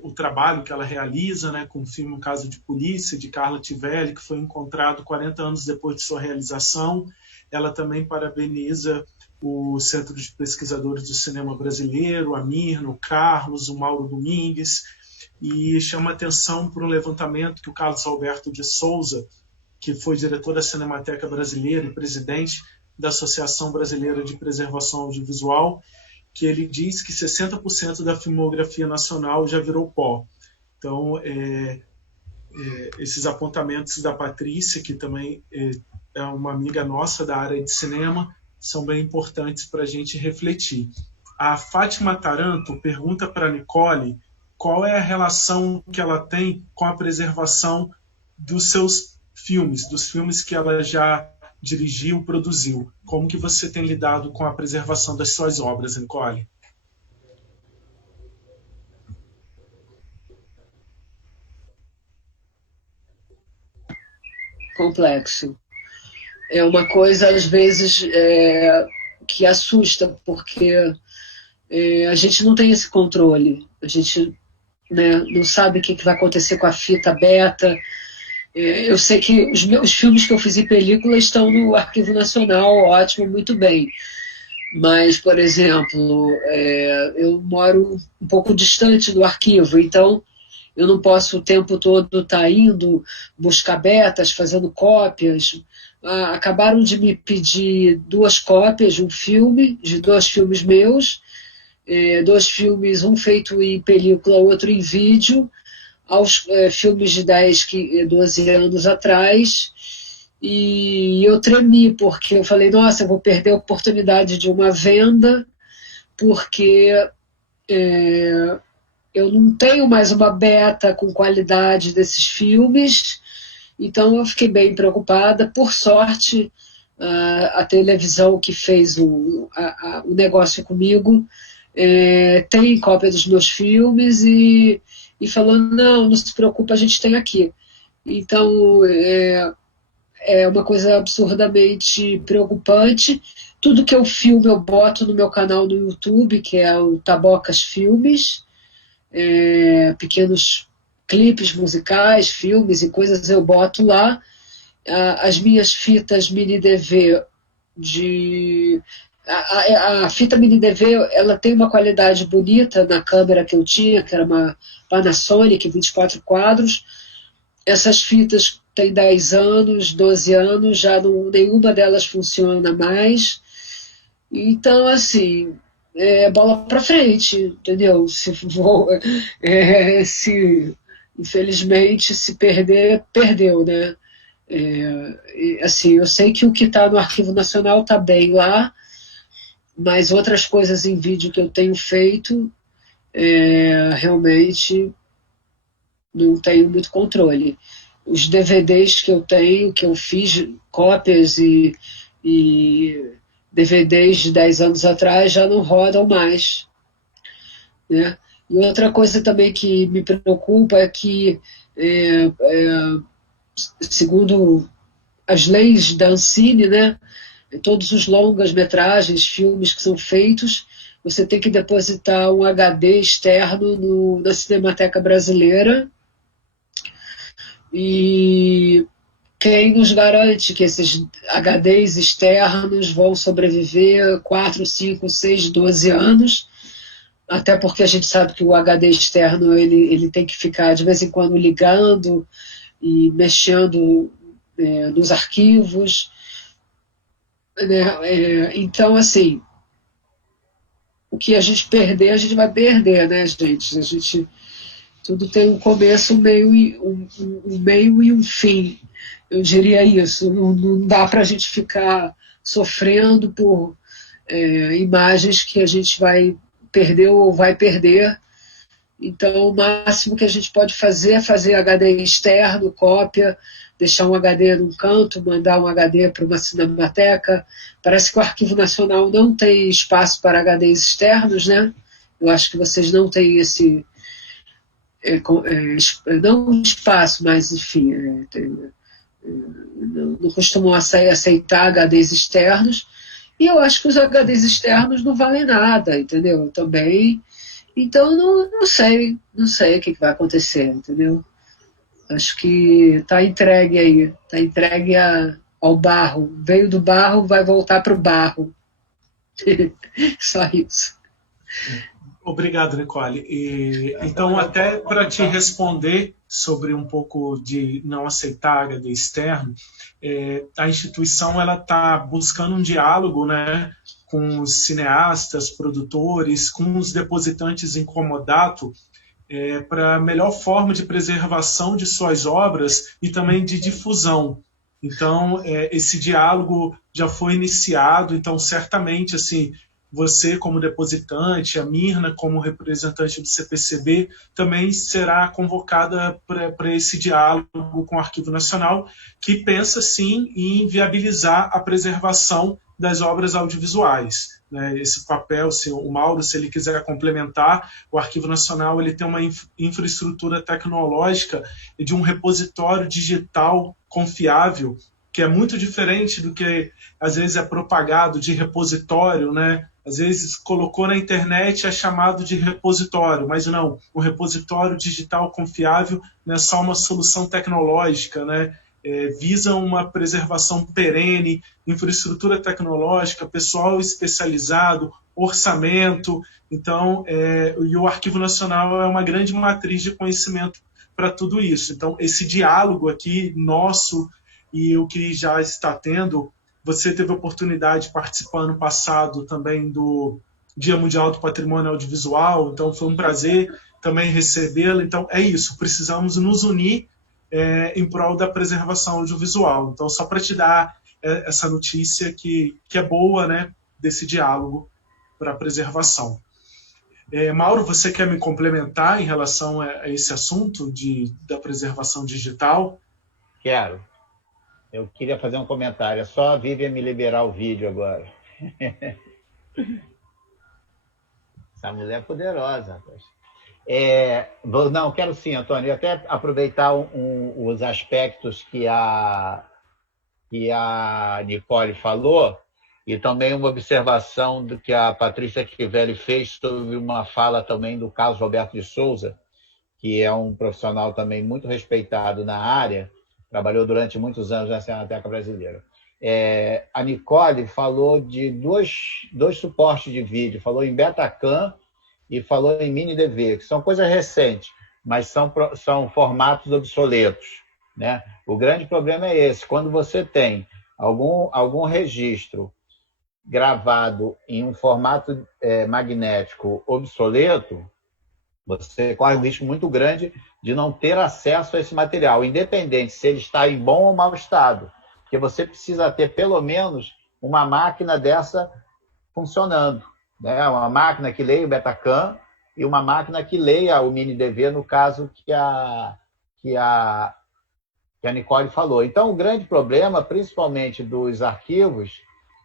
o trabalho que ela realiza, né, com o filme Um Caso de Polícia, de Carla Tivelli, que foi encontrado 40 anos depois de sua realização. Ela também parabeniza o Centro de Pesquisadores do Cinema Brasileiro, a Mirna, o Carlos, o Mauro Domingues, e chama atenção para um levantamento que o Carlos Alberto de Souza, que foi diretor da Cinemateca Brasileira e presidente da Associação Brasileira de Preservação Audiovisual, que ele diz que 60% da filmografia nacional já virou pó. Então, esses apontamentos da Patrícia, que também é uma amiga nossa da área de cinema, são bem importantes para a gente refletir. A Fátima Taranto pergunta para a Nicole qual é a relação que ela tem com a preservação dos seus filmes, dos filmes que ela já dirigiu, produziu. Como que você tem lidado com a preservação das suas obras, Nicole? Complexo. É uma coisa, às vezes, que assusta, porque a gente não tem esse controle. A gente, né, não sabe o que vai acontecer com a fita beta. Eu sei que os filmes que eu fiz em película estão no Arquivo Nacional, ótimo, muito bem. Mas, por exemplo, eu moro um pouco distante do arquivo, então eu não posso o tempo todo estar indo buscar betas, fazendo cópias. Acabaram de me pedir 2 cópias de um filme, de 2 filmes meus, 2 filmes, um feito em película, outro em vídeo, aos filmes de 12 anos atrás, e eu tremi, porque eu falei, nossa, eu vou perder a oportunidade de uma venda, porque eu não tenho mais uma beta com qualidade desses filmes, então eu fiquei bem preocupada. Por sorte, a televisão que fez o negócio comigo tem cópia dos meus filmes e falou, não se preocupa, a gente tem aqui. Então, é uma coisa absurdamente preocupante. Tudo que eu filmo, eu boto no meu canal no YouTube, que é o Tabocas Filmes, pequenos clipes musicais, filmes e coisas eu boto lá. As minhas fitas mini DV a fita mini DV, ela tem uma qualidade bonita na câmera que eu tinha, que era uma Panasonic 24 quadros. Essas fitas têm 10 anos, 12 anos, já nenhuma delas funciona mais. Então, assim, bola para frente, entendeu? Infelizmente, se perder, perdeu, né? Assim, eu sei que o que está no Arquivo Nacional está bem lá, mas outras coisas em vídeo que eu tenho feito, realmente não tenho muito controle. Os DVDs que eu tenho, que eu fiz cópias e DVDs de 10 anos atrás já não rodam mais, né? E outra coisa também que me preocupa é que, segundo as leis da Ancine, né, todos os longas-metragens, filmes que são feitos, você tem que depositar um HD externo na Cinemateca Brasileira. E quem nos garante que esses HDs externos vão sobreviver 4, 5, 6, 12 anos? Até porque a gente sabe que o HD externo ele tem que ficar de vez em quando ligando e mexendo nos arquivos, né? Então, assim, o que a gente perder, a gente vai perder, né, gente? Tudo tem um começo, um meio e um fim. Eu diria isso. Não dá para a gente ficar sofrendo por imagens que a gente vai perder ou vai perder. Então, o máximo que a gente pode fazer é fazer HD externo, cópia, deixar um HD num canto, mandar um HD para uma cinemateca. Parece que o Arquivo Nacional não tem espaço para HDs externos, né? Eu acho que vocês não têm esse... não espaço, mas, enfim, não costumam aceitar HDs externos. E eu acho que os HDs externos não valem nada, entendeu? Também... Então, não sei o que vai acontecer, entendeu? Acho que está entregue aí, está entregue ao barro. Veio do barro, vai voltar para o barro. Só isso. Obrigado, Nicole. Então, até para te responder sobre um pouco de não aceitar HD externo, a instituição ela está buscando um diálogo, né, com os cineastas, produtores, com os depositantes em comodato, para a melhor forma de preservação de suas obras e também de difusão. Então, esse diálogo já foi iniciado, então, certamente, assim, você como depositante, a Mirna como representante do CPCB, também será convocada para esse diálogo com o Arquivo Nacional, que pensa, sim, em viabilizar a preservação das obras audiovisuais. Né? Esse papel, se o Mauro, se ele quiser complementar, o Arquivo Nacional ele tem uma infraestrutura tecnológica de um repositório digital confiável, que é muito diferente do que às vezes é propagado de repositório, né? Às vezes colocou na internet é chamado de repositório, mas não, o repositório digital confiável não é só uma solução tecnológica, né? Visa uma preservação perene, infraestrutura tecnológica, pessoal especializado, orçamento. Então, e o Arquivo Nacional é uma grande matriz de conhecimento para tudo isso. Então, esse diálogo aqui nosso e o que já está tendo, você teve a oportunidade de participar ano passado também do Dia Mundial do Patrimônio Audiovisual, então foi um prazer também recebê-la. Então, é isso, precisamos nos unir em prol da preservação audiovisual. Então, só para te dar essa notícia que é boa, né, desse diálogo para a preservação. Mauro, você quer me complementar em relação a esse assunto da preservação digital? Quero. Eu queria fazer um comentário. É só a Vivian me liberar o vídeo agora. Essa mulher é poderosa, rapaz. Não, quero sim, Antônio. Até aproveitar os aspectos que a Nicole falou e também uma observação do que a Patrícia Chiavelli fez sobre uma fala também do Carlos Roberto de Souza, que é um profissional também muito respeitado na área, trabalhou durante muitos anos na Cinemateca Brasileira. A Nicole falou de dois suportes de vídeo, falou em Betacam e falou em Mini DV, que são coisas recentes, mas são formatos obsoletos, né? O grande problema é esse, quando você tem algum registro gravado em um formato magnético obsoleto, você corre um risco muito grande de não ter acesso a esse material, independente se ele está em bom ou mau estado, porque você precisa ter pelo menos uma máquina dessa funcionando, né? Uma máquina que leia o Betacam e uma máquina que leia o Mini DV, no caso que a Nicole falou. Então, o grande problema, principalmente dos arquivos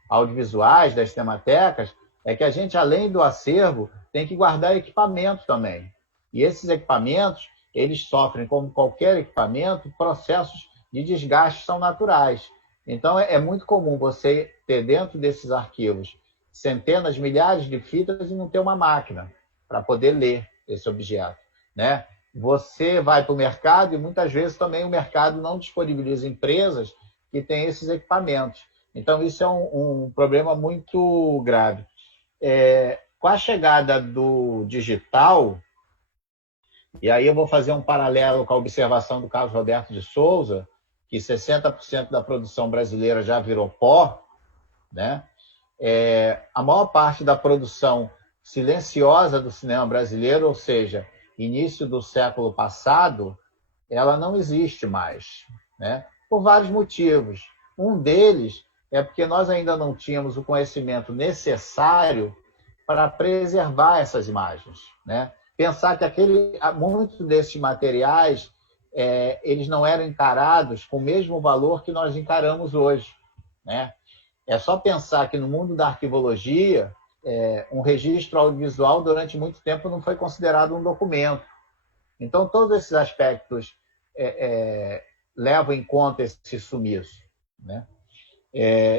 audiovisuais, das cinematecas, é que a gente, além do acervo, tem que guardar equipamento também. E esses equipamentos, eles sofrem, como qualquer equipamento, processos de desgaste são naturais. Então, é muito comum você ter dentro desses arquivos centenas, milhares de fitas e não ter uma máquina para poder ler esse objeto, né? Você vai para o mercado e muitas vezes também o mercado não disponibiliza empresas que têm esses equipamentos. Então, isso é um problema muito grave. Com a chegada do digital, e aí eu vou fazer um paralelo com a observação do Carlos Roberto de Souza, que 60% da produção brasileira já virou pó, né? A maior parte da produção silenciosa do cinema brasileiro, ou seja, início do século passado, ela não existe mais, né? Por vários motivos. Um deles é porque nós ainda não tínhamos o conhecimento necessário para preservar essas imagens, né? pensar que muitos desses materiais eles não eram encarados com o mesmo valor que nós encaramos hoje, né? É só pensar que no mundo da arquivologia, um registro audiovisual durante muito tempo não foi considerado um documento. Então, todos esses aspectos levam em conta esse sumiço, né?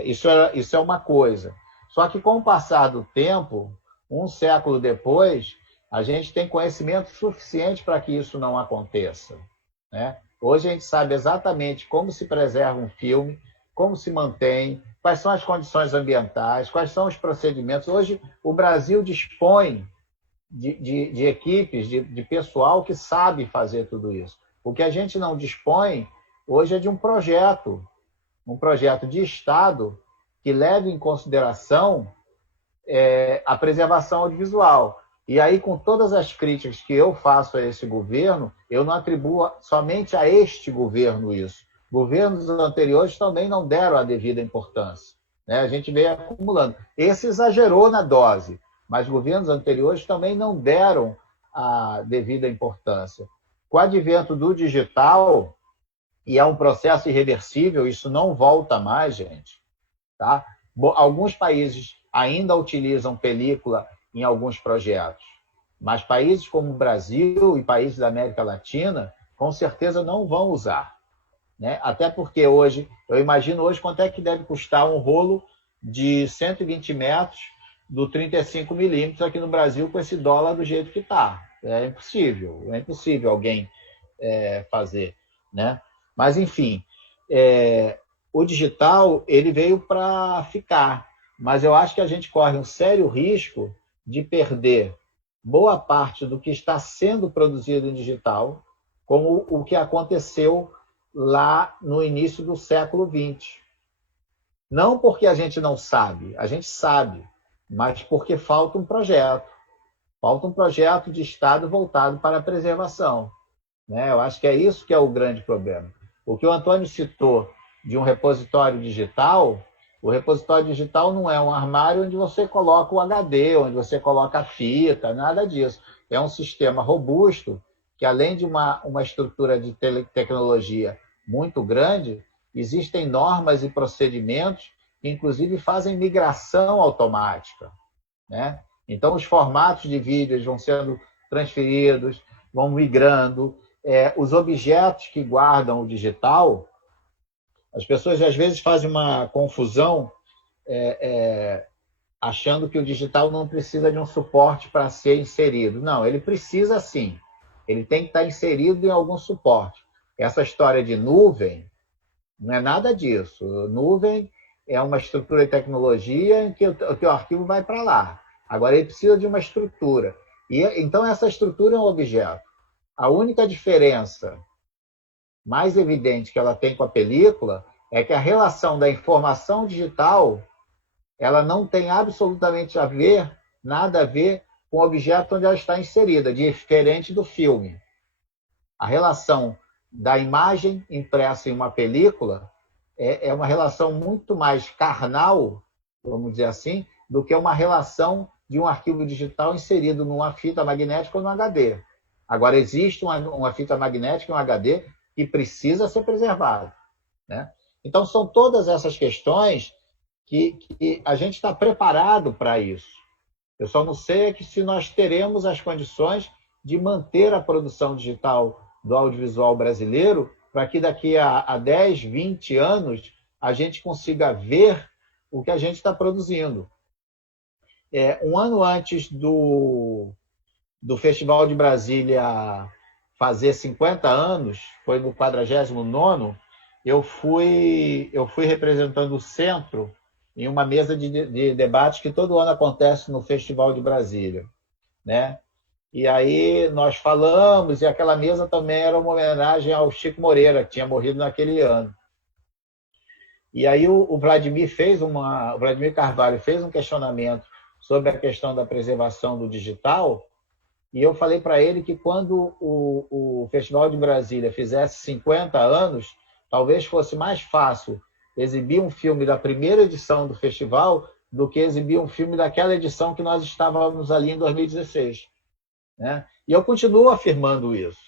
Isso é uma coisa. Só que, com o passar do tempo, um século depois, a gente tem conhecimento suficiente para que isso não aconteça, né? Hoje a gente sabe exatamente como se preserva um filme, como se mantém, quais são as condições ambientais, quais são os procedimentos. Hoje o Brasil dispõe de equipes, de pessoal que sabe fazer tudo isso. O que a gente não dispõe hoje é de um projeto de Estado que leve em consideração a preservação audiovisual. E aí, com todas as críticas que eu faço a esse governo, eu não atribuo somente a este governo isso. Governos anteriores também não deram a devida importância, né? A gente veio acumulando. Esse exagerou na dose, mas governos anteriores também não deram a devida importância. Com o advento do digital, e é um processo irreversível, isso não volta mais, gente, tá? Alguns países ainda utilizam película em alguns projetos, mas países como o Brasil e países da América Latina, com certeza não vão usar, né? Até porque hoje, eu imagino hoje quanto é que deve custar um rolo de 120 metros do 35 milímetros aqui no Brasil com esse dólar do jeito que está. É impossível alguém fazer, né? Mas, enfim, o digital ele veio para ficar, mas eu acho que a gente corre um sério risco de perder boa parte do que está sendo produzido em digital, como o que aconteceu lá no início do século XX. Não porque a gente não sabe, a gente sabe, mas porque falta um projeto de Estado voltado para a preservação, né? Eu acho que é isso que é o grande problema. O que o Antônio citou de um repositório digital, o repositório digital não é um armário onde você coloca o HD, onde você coloca a fita, nada disso. É um sistema robusto que, além de uma estrutura de tecnologia muito grande, existem normas e procedimentos que, inclusive, fazem migração automática, né? Então, os formatos de vídeos vão sendo transferidos, vão migrando. Os objetos que guardam o digital, as pessoas às vezes fazem uma confusão achando que o digital não precisa de um suporte para ser inserido. Não, ele precisa sim. Ele tem que estar inserido em algum suporte. Essa história de nuvem não é nada disso. Nuvem é uma estrutura de tecnologia em que o teu arquivo vai para lá. Agora, ele precisa de uma estrutura. Então, essa estrutura é um objeto. A única diferença mais evidente que ela tem com a película é que a relação da informação digital ela não tem absolutamente nada a ver com o objeto onde ela está inserida, diferente do filme. A relação da imagem impressa em uma película é uma relação muito mais carnal, vamos dizer assim, do que uma relação de um arquivo digital inserido numa fita magnética ou no HD. Agora, existe uma fita magnética e um HD que precisa ser preservado, né? Então, são todas essas questões que a gente está preparado para isso. Eu só não sei se nós teremos as condições de manter a produção digital do audiovisual brasileiro para que daqui a 10, 20 anos a gente consiga ver o que a gente está produzindo. Um ano antes do Festival de Brasília fazer 50 anos, foi no 49º, eu fui representando o Centro em uma mesa de debate que todo ano acontece no Festival de Brasília, né? E aí nós falamos, e aquela mesa também era uma homenagem ao Chico Moreira, que tinha morrido naquele ano. E aí o Vladimir Carvalho fez um questionamento sobre a questão da preservação do digital, e eu falei para ele que quando o Festival de Brasília fizesse 50 anos, talvez fosse mais fácil exibir um filme da primeira edição do festival do que exibir um filme daquela edição que nós estávamos ali em 2016. Né? E eu continuo afirmando isso.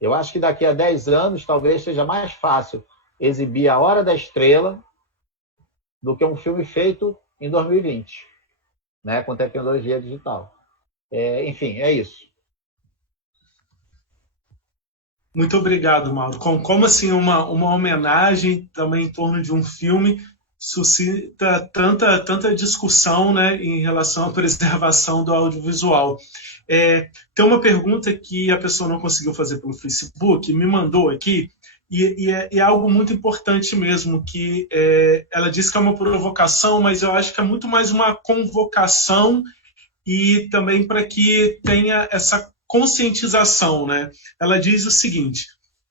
Eu acho que daqui a 10 anos talvez seja mais fácil exibir A Hora da Estrela do que um filme feito em 2020, né, com tecnologia digital. Enfim, é isso. Muito obrigado, Mauro. Como assim uma homenagem também em torno de um filme suscita tanta discussão, né, em relação à preservação do audiovisual. Tem uma pergunta que a pessoa não conseguiu fazer pelo Facebook, me mandou aqui, e é algo muito importante mesmo, que ela disse que é uma provocação, mas eu acho que é muito mais uma convocação e também para que tenha essa conscientização, né? Ela diz o seguinte: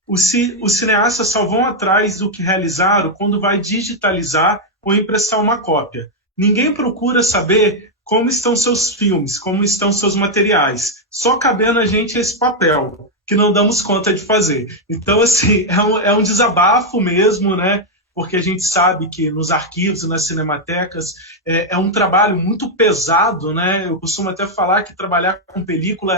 os cineastas só vão atrás do que realizaram quando vai digitalizar ou impressar uma cópia. Ninguém procura saber como estão seus filmes, como estão seus materiais. Só cabendo a gente esse papel, que não damos conta de fazer. Então, assim, é um desabafo mesmo, né? Porque a gente sabe que nos arquivos, nas cinematecas, é um trabalho muito pesado, né? Eu costumo até falar que trabalhar com película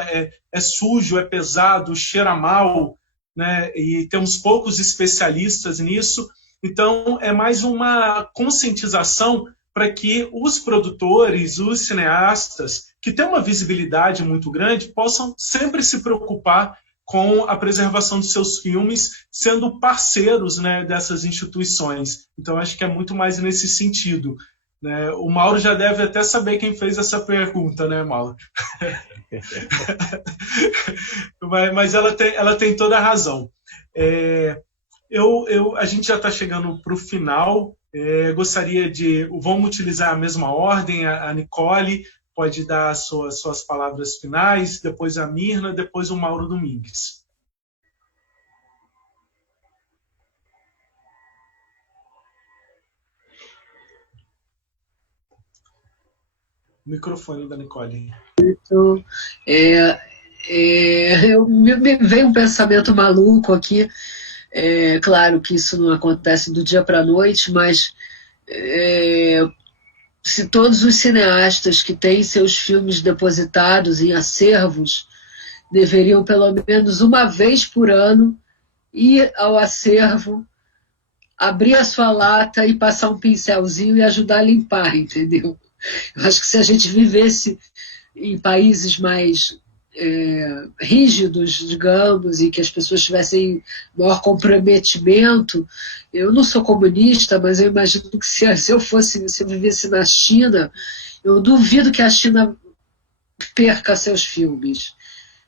é sujo, é pesado, cheira mal, né? E temos poucos especialistas nisso. Então, é mais uma conscientização para que os produtores, os cineastas, que têm uma visibilidade muito grande, possam sempre se preocupar com a preservação de seus filmes, sendo parceiros, né, dessas instituições. Então, acho que é muito mais nesse sentido, né? O Mauro já deve até saber quem fez essa pergunta, né, Mauro? Mas ela tem toda a razão. A gente já está chegando para o final. Gostaria de... Vamos utilizar a mesma ordem, a Nicole pode dar suas palavras finais, depois a Mirna, depois o Mauro Domingues. Microfone da Nicole. Então, me veio um pensamento maluco aqui. Claro que isso não acontece do dia para a noite, mas se todos os cineastas que têm seus filmes depositados em acervos deveriam, pelo menos uma vez por ano, ir ao acervo, abrir a sua lata e passar um pincelzinho e ajudar a limpar, entendeu? Eu acho que se a gente vivesse em países mais rígidos, digamos, e que as pessoas tivessem maior comprometimento. Eu não sou comunista, mas eu imagino que se eu vivesse na China, eu duvido que a China perca seus filmes,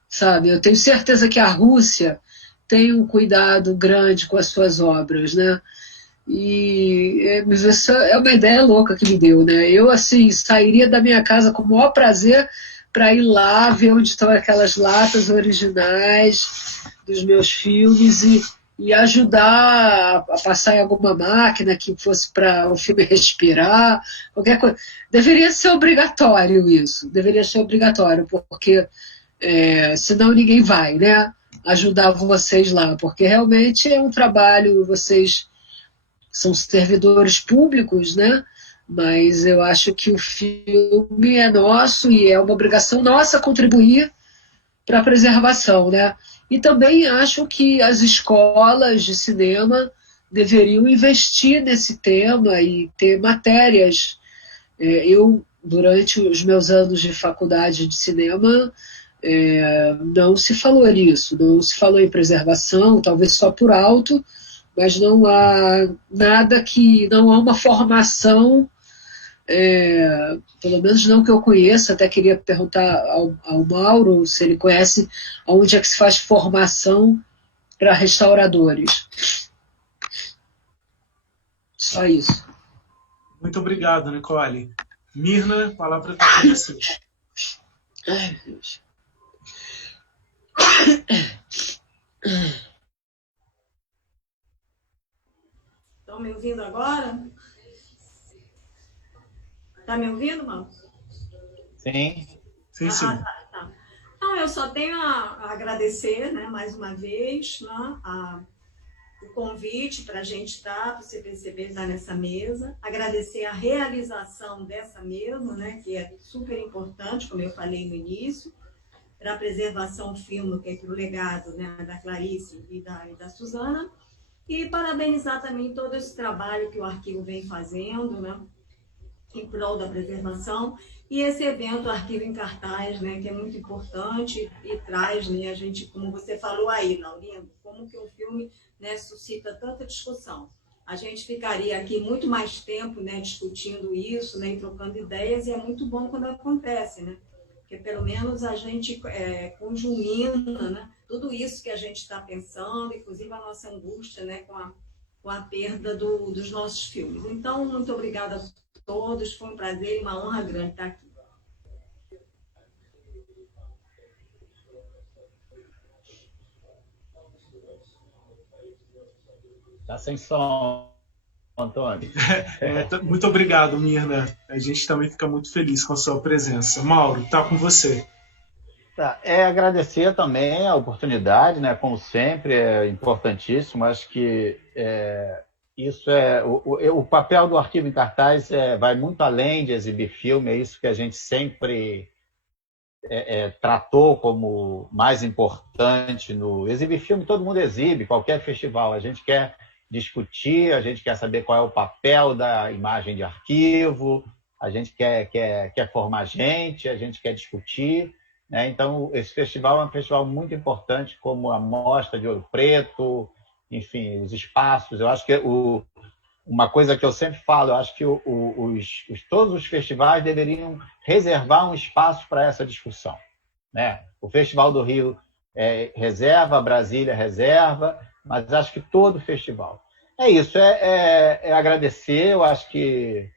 sabe? Eu tenho certeza que a Rússia tem um cuidado grande com as suas obras, né? E isso é uma ideia louca que me deu, né? Eu, assim, sairia da minha casa com o maior prazer para ir lá ver onde estão aquelas latas originais dos meus filmes e ajudar a passar em alguma máquina que fosse para o filme respirar, qualquer coisa. Deveria ser obrigatório isso, deveria ser obrigatório, porque senão ninguém vai, né? Ajudar vocês lá, porque realmente é um trabalho, vocês são servidores públicos, né? Mas eu acho que o filme é nosso e é uma obrigação nossa contribuir para a preservação, né? E também acho que as escolas de cinema deveriam investir nesse tema e ter matérias. Eu, durante os meus anos de faculdade de cinema, não se falou nisso, não se falou em preservação, talvez só por alto, mas não há nada não há uma formação, pelo menos não que eu conheça. Até queria perguntar ao Mauro se ele conhece onde é que se faz formação para restauradores. Só isso. Muito obrigado, Nicole. Mirna, a palavra está com você. Ai, Deus. Estão me ouvindo agora? Está me ouvindo, Mauro? Sim. Sim. Tá. Então, eu só tenho a agradecer, né, mais uma vez, né, o convite para a gente estar, para o CPCB estar nessa mesa. Agradecer a realização dessa mesa, né, que é super importante, como eu falei no início. para a preservação fílmica e para o legado, né, da Clarice e da Suzana. E parabenizar também todo esse trabalho que o arquivo vem fazendo, né, em prol da preservação, e esse evento Arquivo em Cartaz, né, que é muito importante e traz, né, a gente, como você falou aí, Laurindo, como que o filme, né, suscita tanta discussão. A gente ficaria aqui muito mais tempo, né, discutindo isso, né, e trocando ideias, e é muito bom quando acontece, né? Porque pelo menos a gente conjumina, né, tudo isso que a gente está pensando, inclusive a nossa angústia, né, com a perda dos nossos filmes. Então, muito obrigada a todos, foi um prazer e uma honra grande estar aqui. Está sem som, Antônio. Muito obrigado, Mirna. A gente também fica muito feliz com a sua presença. Mauro, está com você. Tá. Agradecer também a oportunidade, né? Como sempre, é importantíssimo. Acho que isso o papel do Arquivo em Cartaz vai muito além de exibir filme, é isso que a gente sempre tratou como mais importante. No exibir filme, todo mundo exibe, qualquer festival. A gente quer discutir, a gente quer saber qual é o papel da imagem de arquivo, a gente quer formar gente, a gente quer discutir, né? Então, esse festival é um festival muito importante, como a Mostra de Ouro Preto, enfim, os espaços. Eu acho que uma coisa que eu sempre falo, eu acho que todos os festivais deveriam reservar um espaço para essa discussão, né? O Festival do Rio reserva, Brasília reserva, mas acho que todo festival. É isso, agradecer. Eu acho que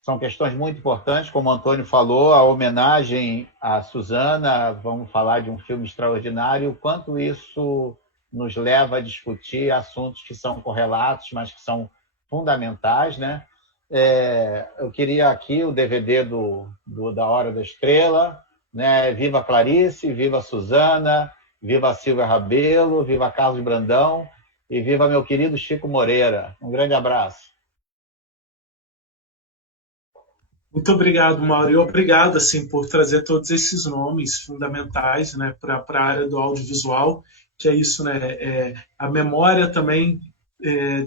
são questões muito importantes, como o Antônio falou, a homenagem à Suzana, vamos falar de um filme extraordinário, o quanto isso nos leva a discutir assuntos que são correlatos, mas que são fundamentais, né? Eu queria aqui o DVD da Hora da Estrela, né? Viva Clarice, viva Suzana, viva Silvia Rabelo, viva Carlos Brandão e viva meu querido Chico Moreira. Um grande abraço. Muito obrigado, Mauro, e obrigado assim, por trazer todos esses nomes fundamentais, né, para a área do audiovisual, que é isso, né, a memória também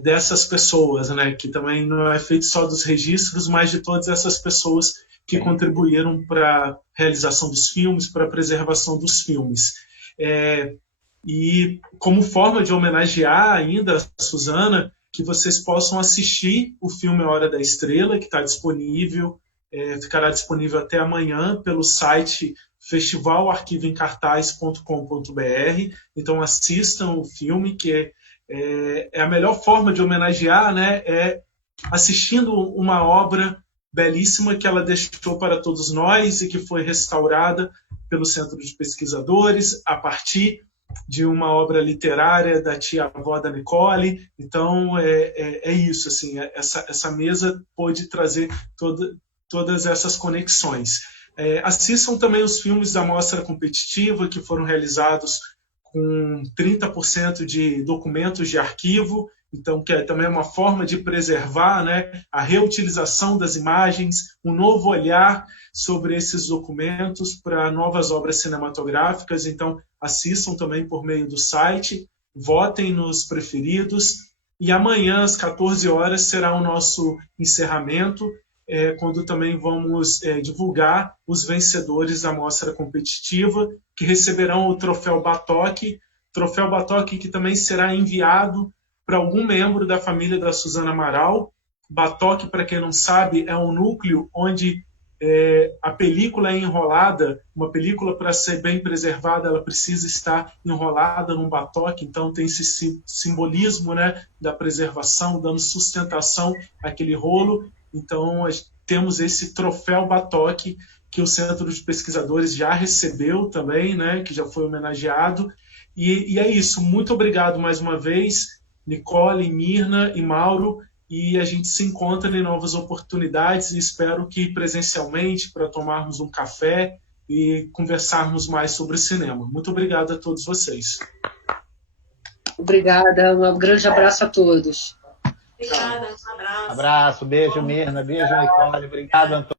dessas pessoas, né, que também não é feito só dos registros, mas de todas essas pessoas que contribuíram para a realização dos filmes, para a preservação dos filmes. E como forma de homenagear ainda a Suzana, que vocês possam assistir o filme A Hora da Estrela, que está disponível, ficará disponível até amanhã pelo site festivalarquivoemcartaz.com.br. Então assistam o filme, que é a melhor forma de homenagear, né? Assistindo uma obra belíssima que ela deixou para todos nós e que foi restaurada pelo Centro de Pesquisadores a partir de uma obra literária da tia-avó da Nicole. Então, é isso. Assim, essa mesa pôde trazer todas essas conexões. Assistam também os filmes da Mostra Competitiva, que foram realizados com 30% de documentos de arquivo, então que é também uma forma de preservar, né, a reutilização das imagens, um novo olhar sobre esses documentos para novas obras cinematográficas. Então assistam também por meio do site, votem nos preferidos, e amanhã às 14 horas será o nosso encerramento, quando também vamos divulgar os vencedores da Mostra Competitiva, que receberão o Troféu Batoque que também será enviado para algum membro da família da Suzana Amaral. Batoque, para quem não sabe, é um núcleo onde a película é enrolada. Uma película, para ser bem preservada, ela precisa estar enrolada num batoque, então tem esse simbolismo, né, da preservação, dando sustentação àquele rolo. Então temos esse Troféu Batoque, que o Centro de Pesquisadores já recebeu também, né, que já foi homenageado. E é isso. Muito obrigado mais uma vez, Nicole, Mirna e Mauro, e a gente se encontra em novas oportunidades, e espero que presencialmente, para tomarmos um café e conversarmos mais sobre cinema. Muito obrigado a todos vocês. Obrigada, um grande abraço a todos. Obrigada, um abraço. Abraço, beijo, Mirna, beijo, Nicole. Obrigado, Antônio.